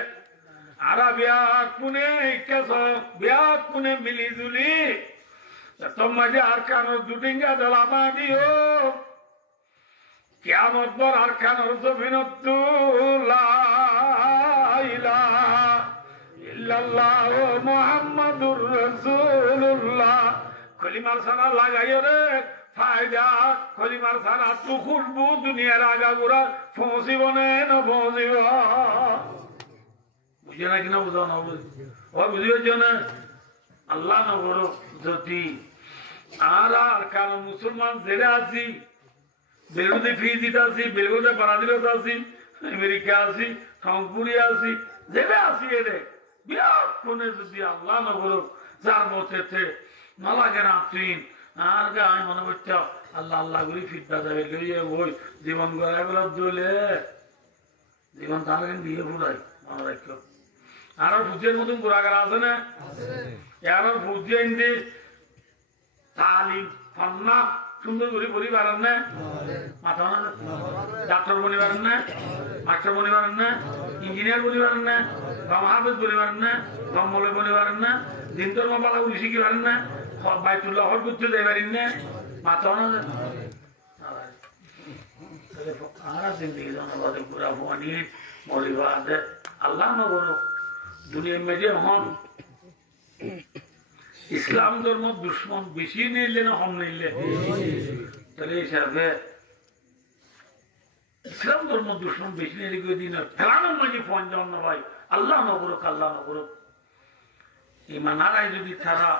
আর বিয়াক পুনে মিলি জুলি তোমাকে আর কানার দুটিঙ্গা দলা পায় দিও কিয়ামত পর আর কানার জমিন লা ইলাহা ইল্লাল্লাহ মুহাম্মাদুর রাসূলুল্লাহ কলিমার সানা লাগাইও রে ফায়দা কলিমার সানা তো খুশবু দুনিয়ার আগাগোড়া পৌঁছিব না পৌঁছিব বুঝে না কিনা বুঝাও না বুঝিয়েছ না আল্লাহ না বড় যদি আর কারণ মুসলমান জেলে আছি বেলুদে ফিজিতে আছি বেলুদে বারাদিলত আছি আমেরিকা আছি রংপুরে আছি জেলে আছি এরে বিরাট কোনে যদি আল্লাহ না বলো যার মতে না লাগে না তুই আর আমি মনে করছি আল্লাহ আল্লাহ করে ফিরতে যাবে লইয়ে ওই জীবন গড়াই বেলা দলে জীবন তাহলে দিয়ে ফুরাই মনে রাখো আর ফুজের মতন ঘোরাঘার আছে না আর ফুজে এনে তালিম ফন্না সুন্দর করে পড়ি পারেন না মাথা ডাক্তার বনি পারেন না মাস্টার বনি পারেন না ইঞ্জিনিয়ার বনি পারেন না বা মহাবেদ বনি পারেন না কম্বলে বনি পারেন না দিন তোর মালা উলি শিখি পারেন না বাইতুল্লাহ হর করতে যাই পারেন না মাথা না জিন্দগি জনবাদে পুরা ভুয়ানি মরিবাদ আল্লাহ না বলো দুনিয়া মেজে হন ইসলাম ধর্ম দুশ্মন বেশি নিলে না কম নিলে তাহলে হিসাবে ইসলাম ধর্ম দুশ্মন বেশি নিলে দিন ফেলানোর মাঝে ফোন যাওয়ার না ভাই আল্লাহ না করুক আল্লাহ না করুক ইমান হারাই যদি ছাড়া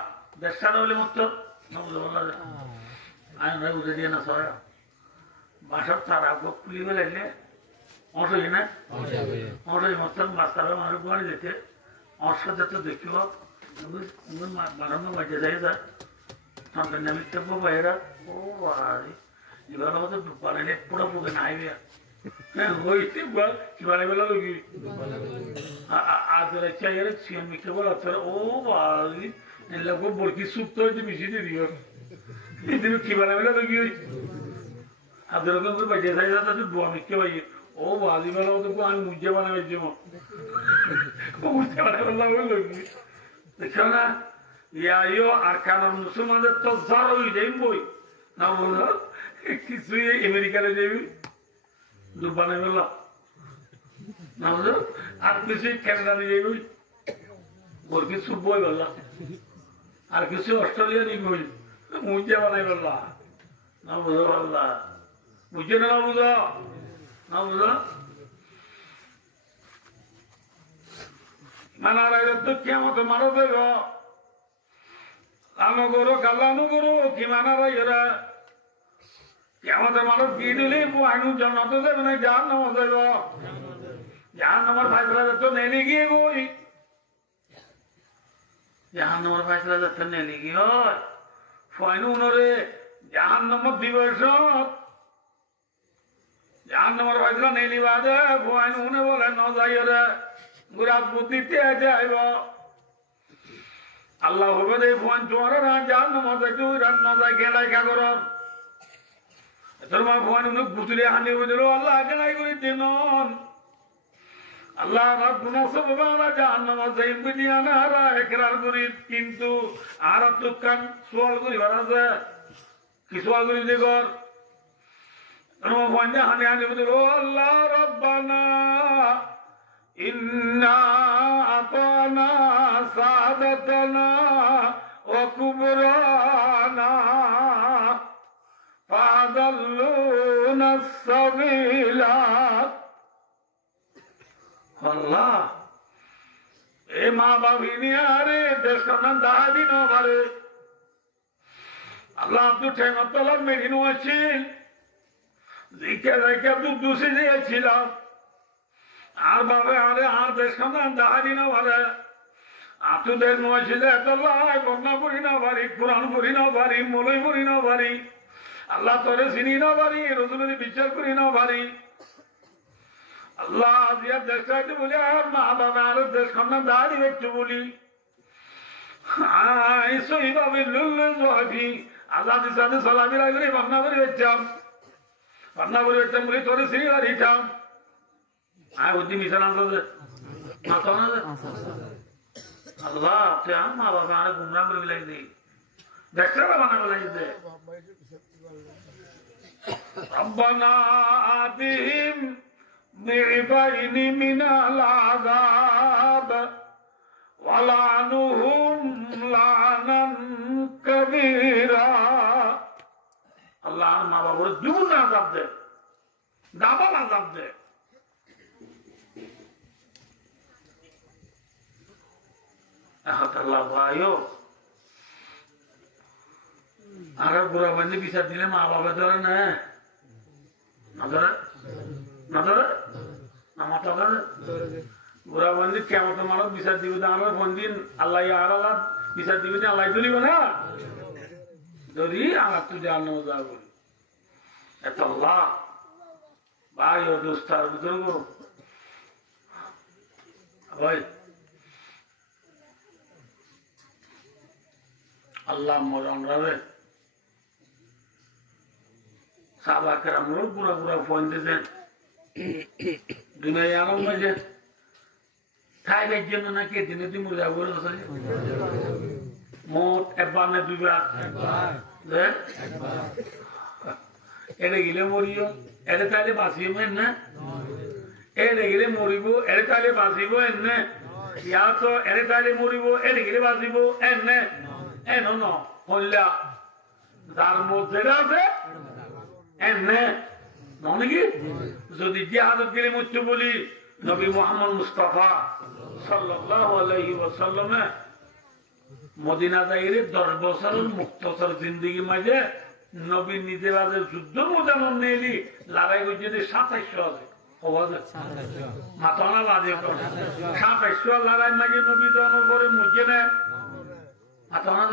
দেশ ছাড়া হলে মতো আমি বুঝে দিয়ে না সবাই বাসার তারা খুলি বেলাইলে অসই না অসই মতো বাচ্চারা মানুষ বাড়ি যেতে অসাথে তো দেখিব বানানো বাজে যায় সন্তান আমি চাপবো বাইরা ও ভাই এবার আমাদের বানাইলে পুরো পুকে না আইবে হ্যাঁ হইতে কি বানাইবেলা লোকি আজ চাইলে সিএম মিঠে বলা ও ভাই এলাকা বরকি সুপ্ত হয়েছে মিশি দিয়ে দিন কি বানাইবেলা লোকি আদের রকম করে বাজে যায় তাদের দোয়া মিখে পাইয়ে ও ভাজি বেলা তো আমি মুজে বানাবে যেমন মুজে বানাইবেলা লোকি দেখো না ইয়া আর কারণ মুসলমানদের তো জ্বর হয়ে যাই বই না বুঝো কিছুই আমেরিকানে যাবি দুবানে বেলা না বুঝো আর কিছুই ক্যানাডা নিয়ে যাবি ওর কিছু বই বেলা আর কিছু অস্ট্রেলিয়া নিয়ে গই মুজে বানাই বেলা না বুঝো পাল্লা বুঝে না বুঝো না বুঝো মানার তো কেমন মারো দেব আনো করো কালানো করো কি মানার এরা কেমন মানুষ দিয়ে দিলে আইনু জন্নত দেবে না যার নাম দেব যার নামার ফাইসলা তো নেনে গিয়ে বই যার নামার ফাইসলা যাচ্ছে নেনে গিয়ে ফাইনু উনরে যার নম্বর দিবস যার নম্বর ফাইসলা নেই বাদে ফাইনু উনে বলে ন যাই রে গুরাত বুদ্ধিতে যাইব আল্লাহ হবে দে ফাইন তোমার না যার নম্বর যাইতে ন যাই গেলাই কা কর তোর মা ফাইন উনে বুতুরে হানি বুঝলো আল্লাহ গেলাই করে দিন আল্লাহ আমার গুনাহ সব বাবা জাহান্নামে যাই বিনিয়ানা হারা একরার করি কিন্তু আর তো কান সোয়াল করি বানাছে কি সোয়াল করি দেখর তোর ফাইন হানি হানি বুঝলো আল্লাহ রব্বানা ইন্না আতানা সাদাতানা ওয়া কুবরানা ফাদাল্লুনা সাবিলা আল্লাহ এ মা বাবিনী আরে দেশ কানা দাদি ন বারে আল্লাহ তু ঠেঙ্গতলা মেঘিনু আছি দেখে দেখে তু দুসে দিয়েছিলাম আর বাবে আরে আর দেশ কানা দাদি ন বারে আতু দেশ নয়েছিল এত লাই বন্যা পড়ি না পারি কোরআন পড়ি না পারি মলই পড়ি না পারি আল্লাহ তোরে চিনি না পারি রসুলের বিচার করি না পারি আল্লাহ আজিয়া দেশটাইতে বলি আর মা বাবা আর দেশ খান্না দাঁড়ি একটু বলি এইভাবে লুল্লি আজাদি সাথে সালামি লাগলে ভাবনা করে বেচতাম বলি তোরে সিঁড়ি দাঁড়িয়েছিলাম আর বুদ্ধি মিশন আছে মাথা না আল্লাহ তুই আর মা বাবা আর গুমরা করে লাগলি দেখতে বানা লাগছে ربنا آتهم ضعفين من العذاب ولعنهم لعنا كبيرا আল্লাহ মা বাবার দুগুণ আযাব দে ডাবল আযাব দে আল্লাহ ভাইও আর বুড়া বন্ধু বিচার দিলে মা বাবা ধরে না ধরে না ধরে না মাথা ধরে বুড়া বন্ধু কেমন মানুষ বিচার দিবে না আমার বন্দিন আল্লাহ আর আল্লাহ বিচার দিবে না আল্লাহ তুলিব না ধরি আমার তুই জান যা বলি এত আল্লাহ ভাই ও দোস্তার বুজুর্গ ভাই আল্লাহ মরণ রাবে সাহাবাকের আমরাও পুরা পুরা ফোন দিয়েছেন দুনিয়ায় আরাম বাজে খাইবার জন্য নাকি দিনে তুই মরে যাবো মোট একবার না দুইবার এটা গেলে মরিও এটা তাহলে বাঁচিব না এটা গেলে মরিব এটা তাহলে বাঁচিব এনে ইয়ার তো এটা তাহলে মরিব এটা গেলে বাঁচিব এনে এন হল্লা যার মধ্যে আছে এমনে নাকি যদি জিহাদত গেলে মৃত্যু বলি নবী মুহাম্মদ মুস্তাফা সাল্লাল্লাহু আলাইহি ওয়াসাল্লাম মদিনা যাইরে 10 বছরের মুক্তসর জিন্দেগি মাঝে নবী নিজে বাজে যুদ্ধ মোজামন নেলি লড়াই করছে 2700 আছে মাথা না বাজে 2700 লড়াই মাঝে নবী জন করে মুজে না মাথা না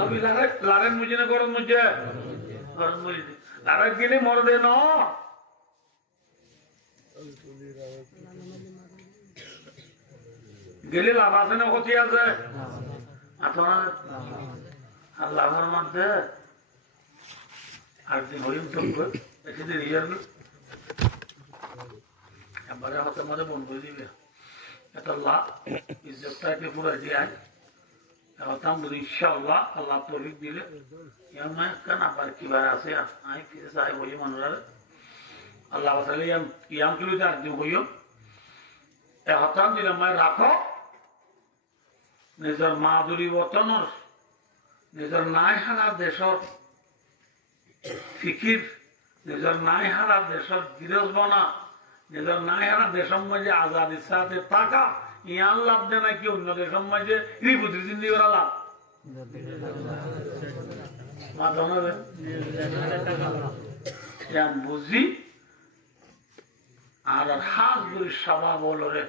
নবী লড়াই মুজে না করে মুজে লড়াই গেলে মর দে না গেলে লাভ আছে না ক্ষতি আছে আর লাভের মধ্যে আর দিন হরিম চলবে একদিন যাবে একবারে হাতে মাঝে বন্ধ করে দিবে এত লাভ ইজ্জতটাকে পুরো দিয়ে হতাম বলি ইনশাআল্লাহ আল্লাহ তৌফিক দিলে ইয়ামায় কেন আবার কিবার আছে আই ফিরে চাই হই মানুষের আল্লাহ তাআলা ইয়াম তুলি তার দিন হইও এ হতাম দিলে মায় রাখো নিজের মাধুরী বতনর নিজের নাই হারা দেশর ফিকির নিজের নাই হারা দেশর গিরজ বনা নিজের নাই হারা দেশের মাঝে আজাদির সাথে টাকা ইয়ার লাভ দেয় নাকি অন্য দেশের মাঝে রিপুত্রি জিন্দি করা লাভ বুঝি আর হাত গুলি সভা বলরে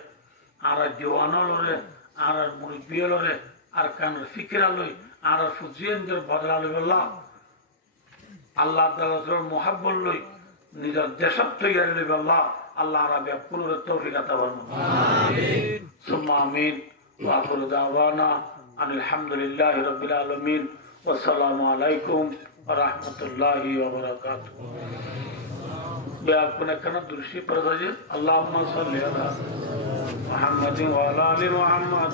আর জওয়ান লড়ে আর মুরব্বী লড়ে আর কানের ফিকিরা লই আর ফুজিয়েন্দ্র বদলা লই বললাম আল্লাহ তাআলার মুহাব্বত লই নিজের দেশত তৈরি লই বললাম আল্লাহ রাব্বি পুনর তৌফিক আতা ফরমাও আমিন সুম্মা আমিন ওয়া আখিরু দাওয়ানা আলহামদুলিল্লাহি রাব্বিল আলামিন ওয়া আসসালামু আলাইকুম ওয়া রাহমাতুল্লাহি ওয়া বারাকাতুহু বেআপনে কেন দুরুশি পড়াজে আল্লাহুম্মা সাল্লি আলা মুহাম্মাদিন ওয়া আলা আলি মুহাম্মাদ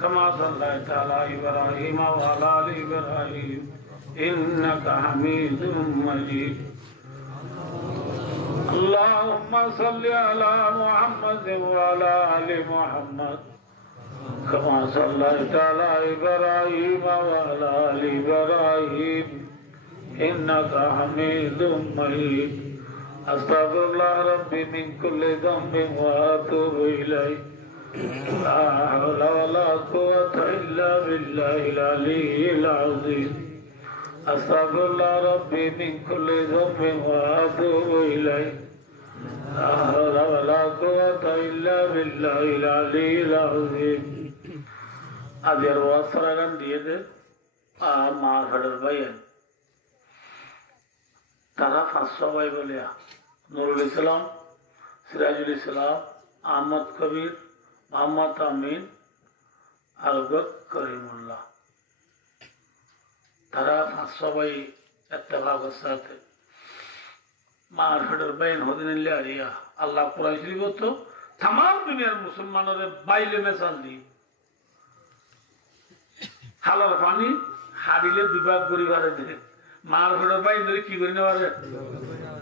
কামা সাল্লাইতা আলা ইব্রাহিম ওয়া আলা আলি ইব্রাহিম ইন্নাকা হামিদুম মাজিদ اللهم صل على محمد وعلى آل محمد كما صليت على إبراهيم وعلى آل إبراهيم إنك حميد مجيد أستغفر الله ربي من كل ذنب وأتوب إليه لا حول ولا قوة إلا بالله العلي العظيم أستغفر الله ربي من كل ذنب وأتوب إليه لا حول ولا قوة إلا بالله العلي العظيم أدير وصرنا ديده ما فدر بيان তারা 500 ভাই বলিয়া নুরুল ইসলাম সিরাজুল ইসলাম আহমদ কবির মোহাম্মদ আমিন আলগত করিমুল্লাহ তারা 500 ভাই ইত্তেফাকের সাথে মারফেটের বাইন হদিন আরিয়া আল্লাহ কুরআন শরীফ তো তাম দুনিয়ার মুসলমানের বাইলে মেসাল দি হালার পানি হারিলে দুবার পরিবারে দিয়ে মারফেটের বাইন ধরে কি করে নেওয়ারে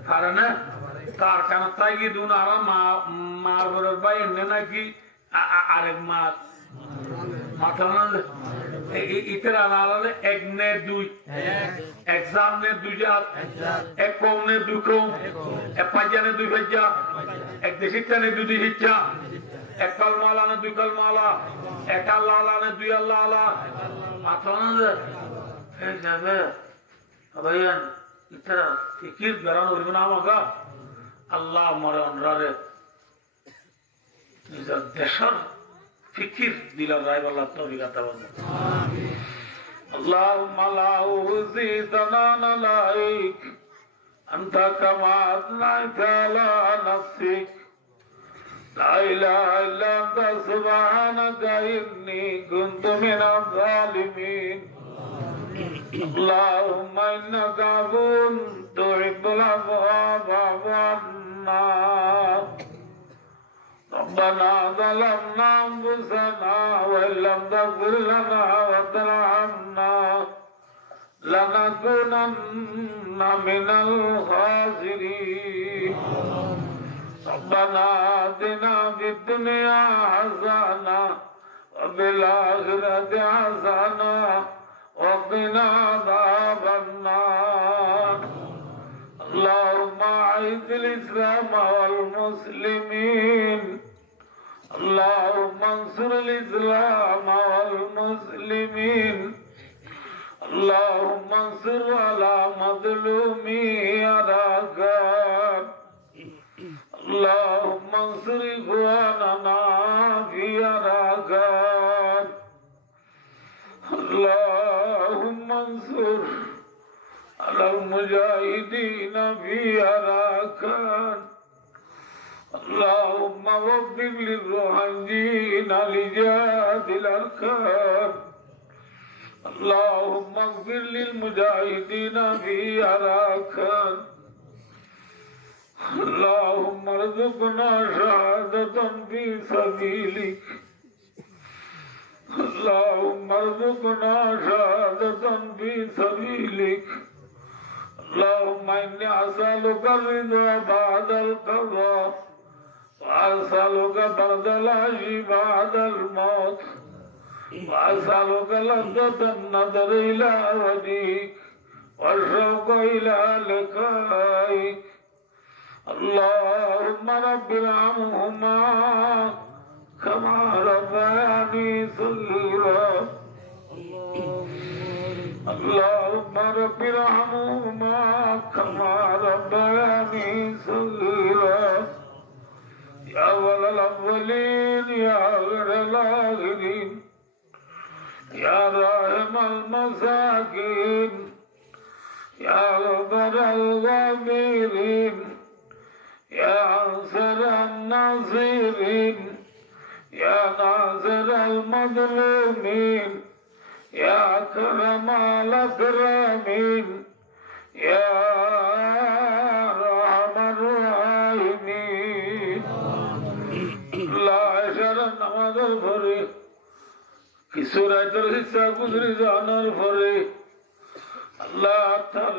পারে না তার কারণ তাই কি দুন আর মারফেটের বাইন নাকি আরেক মাছ মাথা ইতর আলালে এক নে দুই এক্সাম নে দুই জাত এক কম নে দুই কম এক পাঁচা নে দুই পাঁচা এক দেশিচ্ছা নে দুই দেশিচ্ছা এক কালমালা নে দুই কালমালা এক আল্লাহ আল্লাহ নে দুই আল্লাহ আল্লাহ মাথা এই যাবে ভাইয়ান ইতর ফিকির গরান হইব না আমাকে আল্লাহ মরে অনরারে নিজের দেশের ফিকির দিলার রায় আল্লাহ তৌফিক আতা ফরমাও আমিন আল্লাহুম্মা লা উযি তানানা লাইক আনতা কামা আসনাইতা আলা নাফসিক লা ইলাহা ইল্লা আনতা সুবহানাকা ইন্নী কুনতু মিনাজ জালিমিন আল্লাহুম্মা ইন্নাকা আফুন তুহিব্বুল আফওয়া ফা'ফু আন্না ربنا ظلمنا أنفسنا وإن لم تغفر لنا وترحمنا لنكونن من الخاسرين ربنا آتنا في الدنيا حسنة وفي الآخرة حسنة وقنا عذاب النار اللهم أعز الإسلام والمسلمين اللهم انصر الإسلام والمسلمين اللهم انصر على مظلومي أراكان اللهم انصر إخواننا في أراكان اللهم انصر على المجاهدين في أراكان اللهم وفق للروحانيين لجهاد الأركان اللهم اغفر للمجاهدين في أراكان اللهم ارزقنا شهادة في سبيلك اللهم ارزقنا شهادة في سبيلك اللهم إني أسألك الرضا بعد القضاء وأسألك برد العيش بعد الموت وأسألك لذة النظر إلى وجهك والشوق إلى لقائك اللهم رب ارحمهما كما ربياني صغيرا اللهم رب ارحمهما كما ربياني صغيرا يا أول الأولين يا آخر الآخرين يا راحم المساكين يا غفر الغافرين يا أنصر الناصرين يا ناصر المظلومين يا أكرم الأكرمين يا أرحم الراحمين لا عشر النماز الفريق কি সূরাতুল হিসা গুজরি জানার পরে আল্লাহ তার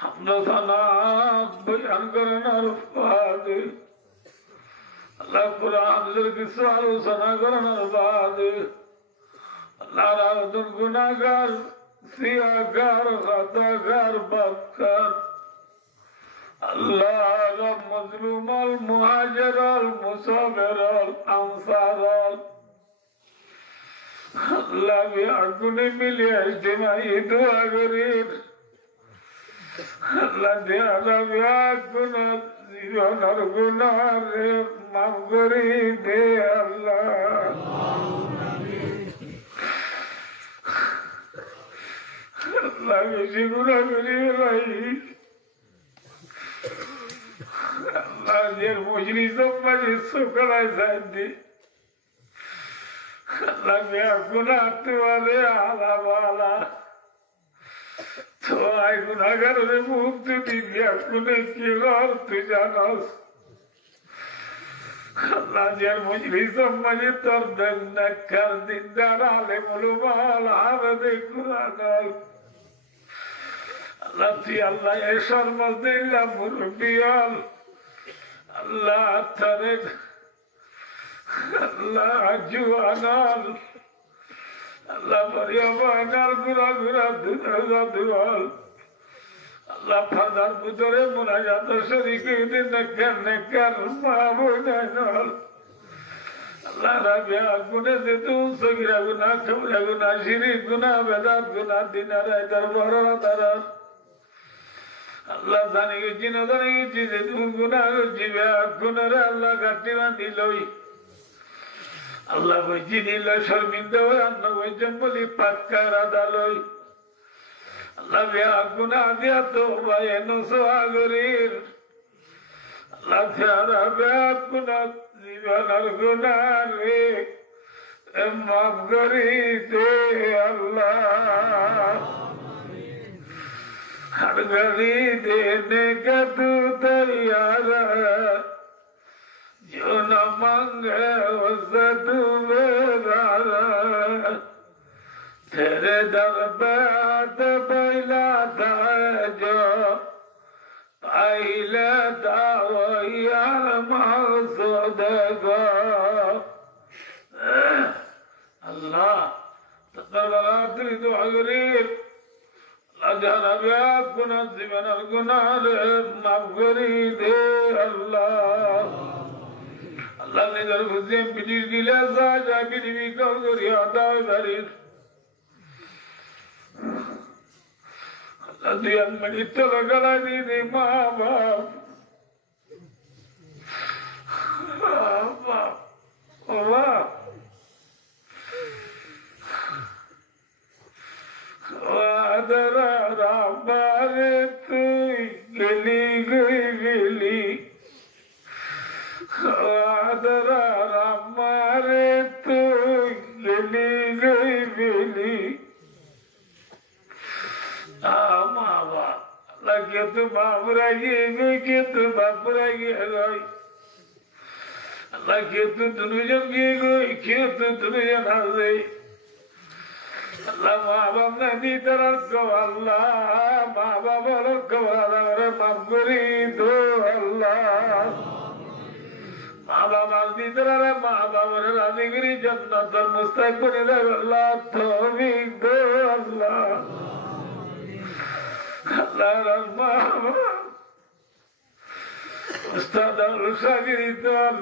হামদ সানা বয়ান করার পরে আল্লাহ কুরআন এর কিছু আলোচনা করার পরে আল্লাহ রাউদুল গুনাহগার সিয়াগার খাতাগার বাক্কার আল্লাহ রব মজলুম আল মুহাজির আল মুসাফির আল আনসার আল্লাহ বিয়াগুনে মিলিয়ে ইজতিমাই দোয়া করি আল্লাহ দেয়া বিয়াগুনা জীবনের গুনাহে মাফ করে দে আল্লাহ আল্লাহ বেশি গুনাহ করি ভাই আল্লাহ জের মজলিস মাঝে সকালে যাই Allah mea gunaatu wale ala wala, to ay gunagar re mukti diya kune ki gaur tu janas. Allah jar mujlis maje tor dan nakar dindar ale mulumal avade Quranal. Allah ti Allah eshar mazdilla murbial. Allah tarik. Allah juanal Allah mariamanal gura gura dual Allah fadar putore munajat shariki din nakar maabunal Allah rabia gune de tu sagira guna kabra guna shirik guna vedat guna dinara darbara darar Allah zani ki jina zani ki de tu guna jibe guna Allah gatina diloi Allah wajidila sharminda wa anna wajambali pakkara daloi Allah biya guna diya toba eno soagurir Allah tiara biya guna zibanar guna re maaf kari de Allah har gari dene ka tu tayyara जो न मांगे उससे तू मेरा तेरे दर पे आते पहला था जो पहले था वो यार मकसूद को अल्लाह तकबरात्री तो अगरीब अल्लाह नबियात गुना जीवन गुना माफ करी दे अल्लाह Allah ne der kuzem bilir gile zaja bilimi kavgur ya da verir Allah diyen menitto lagala di ma baap Allah adara rabare tu geli geli adara ramare tu geli geli amava lagi tu babra ye ke tu babra ye gai আল্লাহ খেতে দুজন গিয়ে গই খেতে দুজন আসে আল্লাহ মা বাপ নাতি তারা আল্লাহ মা বাবার মাফ করি দো আল্লাহ মা বাবার দিদারে মা বাবার রাজি করি জান্নাতুল মুস্তাক করে দেয় আল্লাহ তৌফিক দো আল্লাহ আল্লাহ মা উস্তাদ শাগিরি দল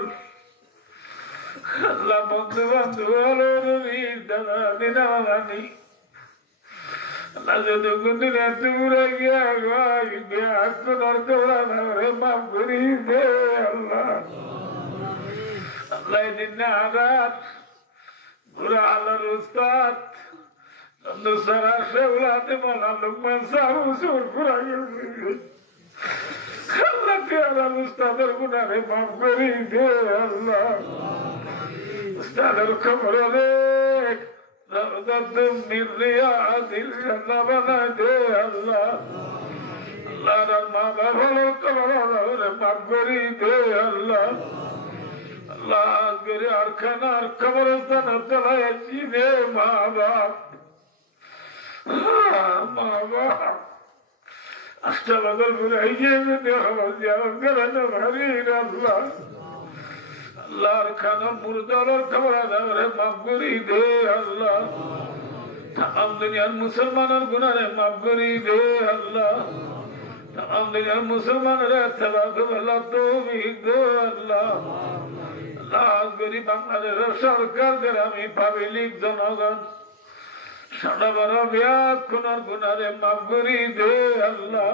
আল্লাহ বন্ধু বান্ধব দাদা দিদা রানী আল্লাহ যত কুন্দিন এত পুরা গিয়া মাফ করি দে আল্লাহ আল্লাহ দিন আঘাত পুরা আল্লাহর উস্তাদ সারা সেগুলাতে বলা লোকমান সাহু সুর পুরা গেছে আল্লাহ পেয়ারা উস্তাদের গুনারে মাফ করি দে আল্লাহ উস্তাদের খবর রে রওজাতুম মিন রিয়াদিল জান্নাহ বানা দে আল্লাহ আল্লাহর মা বাবার কবরে মাফ করি দে আল্লাহ আল্লাহ গরে আরখানার কবরস্থান তলায় চিনে মা বাপ মা বাপ अष्टबदल बुराइए में देखा ज्यादा करना भारी अल्लाह अल्लाह खाना मुर्दार और खबरा दे माफ करी दे अल्लाह तमाम दुनिया मुसलमान और गुनाह माफ करी दे अल्लाह तमाम दुनिया मुसलमान रे तबाक अल्लाह तौफीक दे अल्लाह अल्लाह गरीब बांग्लादेश सरकार ग्रामी पाब्लिक जनगण সারা বারো ব্যাগ খুনার গুনারে মাফ করি দে আল্লাহ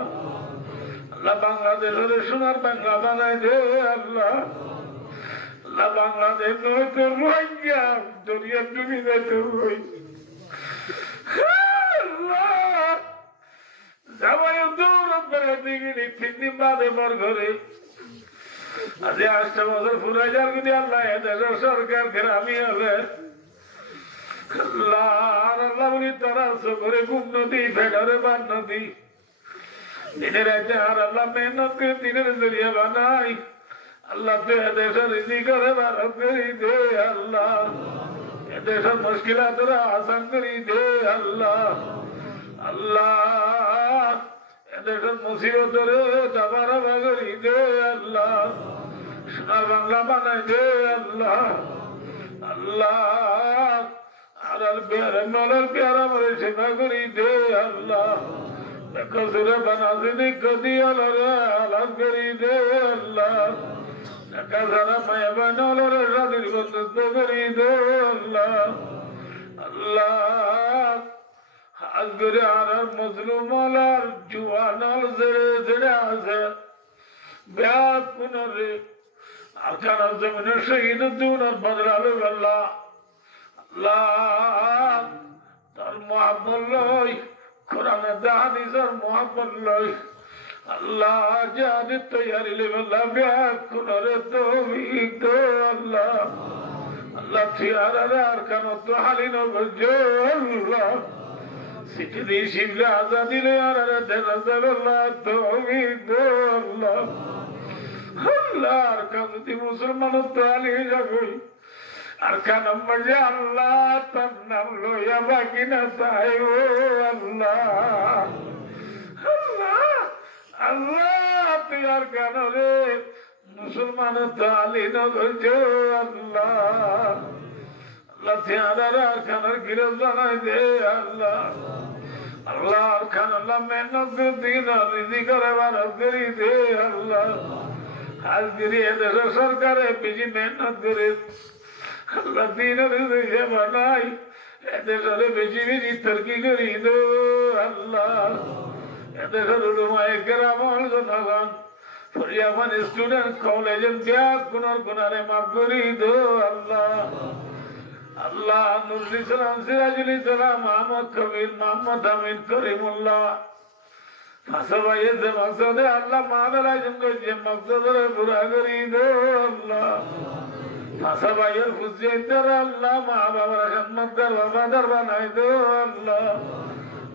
আল্লাহ বাংলাদেশের সোনার বাংলা বানাই দে আল্লাহ আল্লাহ বাংলাদেশ নয় তো রোহিঙ্গা দরিয়া ডুবি যাইতে হই যাবাই দৌড় করে দিগিনি 3 দিন বাদে মর ঘরে আজ 8 বছর পুরাই যার কিন্তু আল্লাহ এদেশের সরকার গ্রামী হলে দিনের আল্লাহ মেহনত করে দিনের জরিয়া বানাই আল্লাহ তো এদেশের ইজি করে ভারত করি দে আল্লাহ এদেশের মুশকিলা তোরা আসান করি দে আল্লাহ আল্লাহ এদেশের মুসিবত রে দাবারা করি দে আল্লাহ সোনার বাংলা বানাই দে আল্লাহ আল্লাহ আর মলার প্যারা মরে সেবা করি দে আল্লাহ কসুরে বানাজিনি কদি আলাপ করি দে আল্লাহ সারা মায়া বানরে রাদির বন্ধুত্ব করি দে আল্লাহ আল্লাহ আজগরে আর মজলুম আর জুয়ানাল জেড়ে আছে ব্যাগ পুনরে আর খানা জমিনে শহীদ দুনার বদলালো আল্লাহ আল্লাহ তার মোহাম্মদ লই কোরআনে হাদিসের মোহাম্মদ লই আল্লাহ জানি তৈয়ারি লেবেলা ব্যাগ কুনরে তৌফিক দে আল্লাহ আল্লাহ থিয়ারে আর কেন তো হালিন গজো আল্লাহ সিটি দি শিবলে আজাদি লে আর দেনা দেল্লাহ তৌফিক দে আল্লাহ আল্লাহ আর কেন দি মুসলমান তো আলি যাবই আর কানম বাজে আল্লাহ তার নাম লইয়া বাকি না চাই ও আল্লাহ আল্লাহ আল্লাহ তুই আর কেন রে মুসলমান তো আলি নগজ আল্লাহ আল্লাহ থিয়ার আর খানার গিরফ জানাই দে আল্লাহ আল্লাহ আর খান আল্লাহ মেহনত দিন রিজি করে ভারত করি দে আল্লাহ আজ গিরি এদেশের সরকারে বেশি মেহনত করে আল্লাহ দিনের বানাই এদেশের বেশি বেশি তরকি করি দো আল্লাহ এদেশের উলুমায়ে কেরামল জনগণ ফরিয়াবান স্টুডেন্ট কলেজের ব্যাগ গুনারে মাফ করি দো আল্লাহ আল্লাহ নুরুল ইসলাম সিরাজুল ইসলাম মোহাম্মদ কবির মোহাম্মদ আমিন করিমুল্লাহ ফাঁসবাইয়ে যে মকসদে আল্লাহ মাদার আয়োজন করছে মকসদরে পুরা করি দো আল্লাহ ফাঁসাবাইয়ের ফুজিয়ার আল্লাহ মা বাবার খেদমতগার বাবাদার বানাই দো আল্লাহ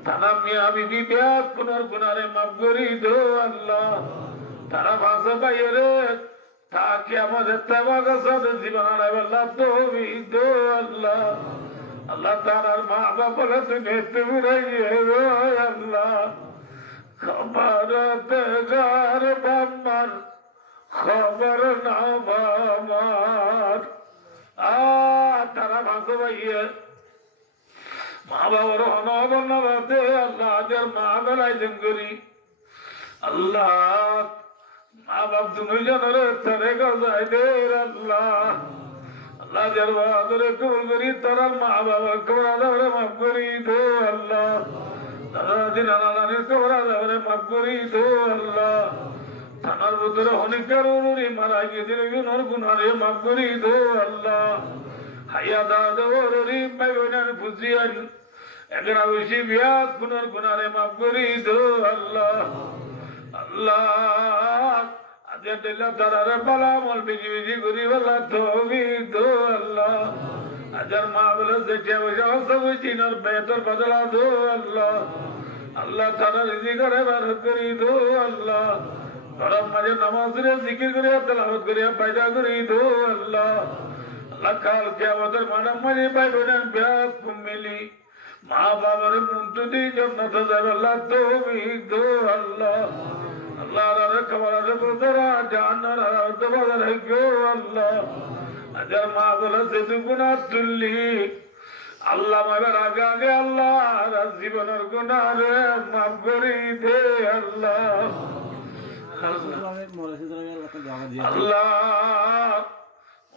তারা মিয়া বিবি ব্যাগ পুনর গুনারে মাফ করি দো আল্লাহ তারা ফাঁসাবাইয়ের তাকে আমাদের তেবাগা সাথে জীবন আল্লাহ তৌফিক দো আল্লাহ আল্লাহ তাআলার মা বাবা তুমি আল্লাহ খবরতে গার বাম্মার খবর না বামার তারা ভাষা ভাইয়ে মা বাবার অনবন্নতে আল্লাহ আজের মা বেলায় দিন করি আল্লাহ মা বাপ দুজনের তারে গায় দে আল্লাহ আল্লাহ যার বাদরে কবুল করি তারা মা বাবা কবর আদাবরে মাফ করি দো আল্লাহ দাদা দিন নানির কবর আদাবরে মাফ করি দো আল্লাহ থানার ভিতরে অনেকের অনুরি মারা গিয়েছিল গুনার গুনারে মাফ করি দো আল্লাহ হাইয়া দাদা ওরি ভাই বোনের ফুসিয়ান একরা বেশি বিয়াত গুনার গুনারে মাফ করি দো আল্লাহ আল্লাহ আজের দিল্লা তারারে পালা মল বেশি বেশি করি বলা তৌফিক দো আল্লাহ আজার মা বলে যেটা বসে সব চিনার বেতর বদলা দো আল্লাহ আল্লাহ তারা রিজিক করে বারত করি দো আল্লাহ গরম মাঝে নামাজ করে জিকির করে তেলাওয়াত করে পয়দা করি দো আল্লাহ আল্লাহ কাল কিয়ামতের মানব মাঝে ভাই বোনের ব্যাস মিলি মা বাবার মুন্টু দি জান্নাতে যাবে আল্লাহ তৌফিক দো আল্লাহ আল্লাহ রে কবরে বুদরা জান্নার রাতে বদলে গো আল্লাহ আজার মা বলে সেতু গুনাহ তুললি আল্লাহ মায়ের আগে আগে আল্লাহ জীবনের গুনাহ রে মাফ করে দে আল্লাহ আল্লাহ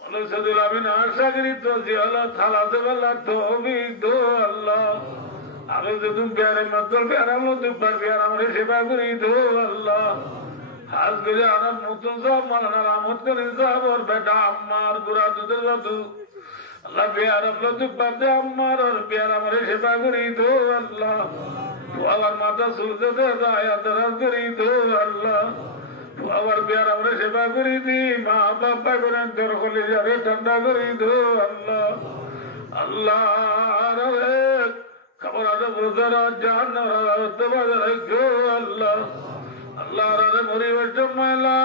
মলসদুল আমিন আশা করি তো জিয়ালা থালাতে বলা তৌফিক দো আল্লাহ আমি তো তুমি প্যারে মাত্র প্যারা মতো প্যারা আমার সেবা করি দো আল্লাহ হাজ করে আমার নতুন সব মালানার আমদ করে সব ওর বেটা আম্মার বুড়া দুধের দাদু আল্লাহ প্যার আপলো তু পাতে আম্মার ওর প্যার আমার সেবা করি দো আল্লাহ আমার মাথা সূর্যতে আয়াত রাজ করি দো আল্লাহ আমার প্যার আমরা সেবা করি দি মা বাবা করেন তোর কলি যারে ঠান্ডা করি দো আল্লাহ আল্লাহ রে খবর আছে বুঝারা জান বাজারে গো আল্লাহ আল্লাহ রে পরিবেশ মালা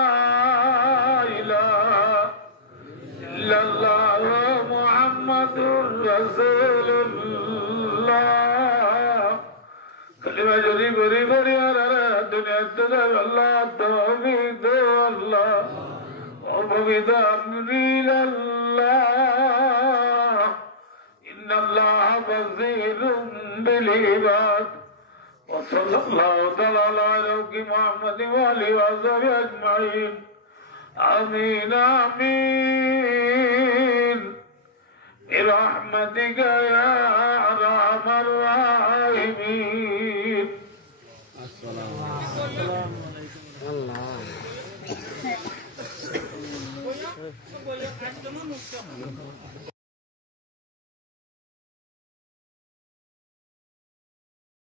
ইলাহা ইল্লাল্লাহ মুহাম্মাদুর রাসূলুল্লাহ কলিমা যদি গরি গরি আর দুনিয়াতে আল্লাহ তৌফিক দে আল্লাহ ও ভবিতা আমরিল্লাহ ইন্নাল্লাহ বাযীরুম বিল ইবাদ ওয়া সাল্লাল্লাহু তাআলা আলা মুহাম্মাদিন ওয়া আলিহি ওয়া সাহবিহি আজমাইন আমিন আমিন برحمتك يا ارحم الراحمين السلام عليكم الله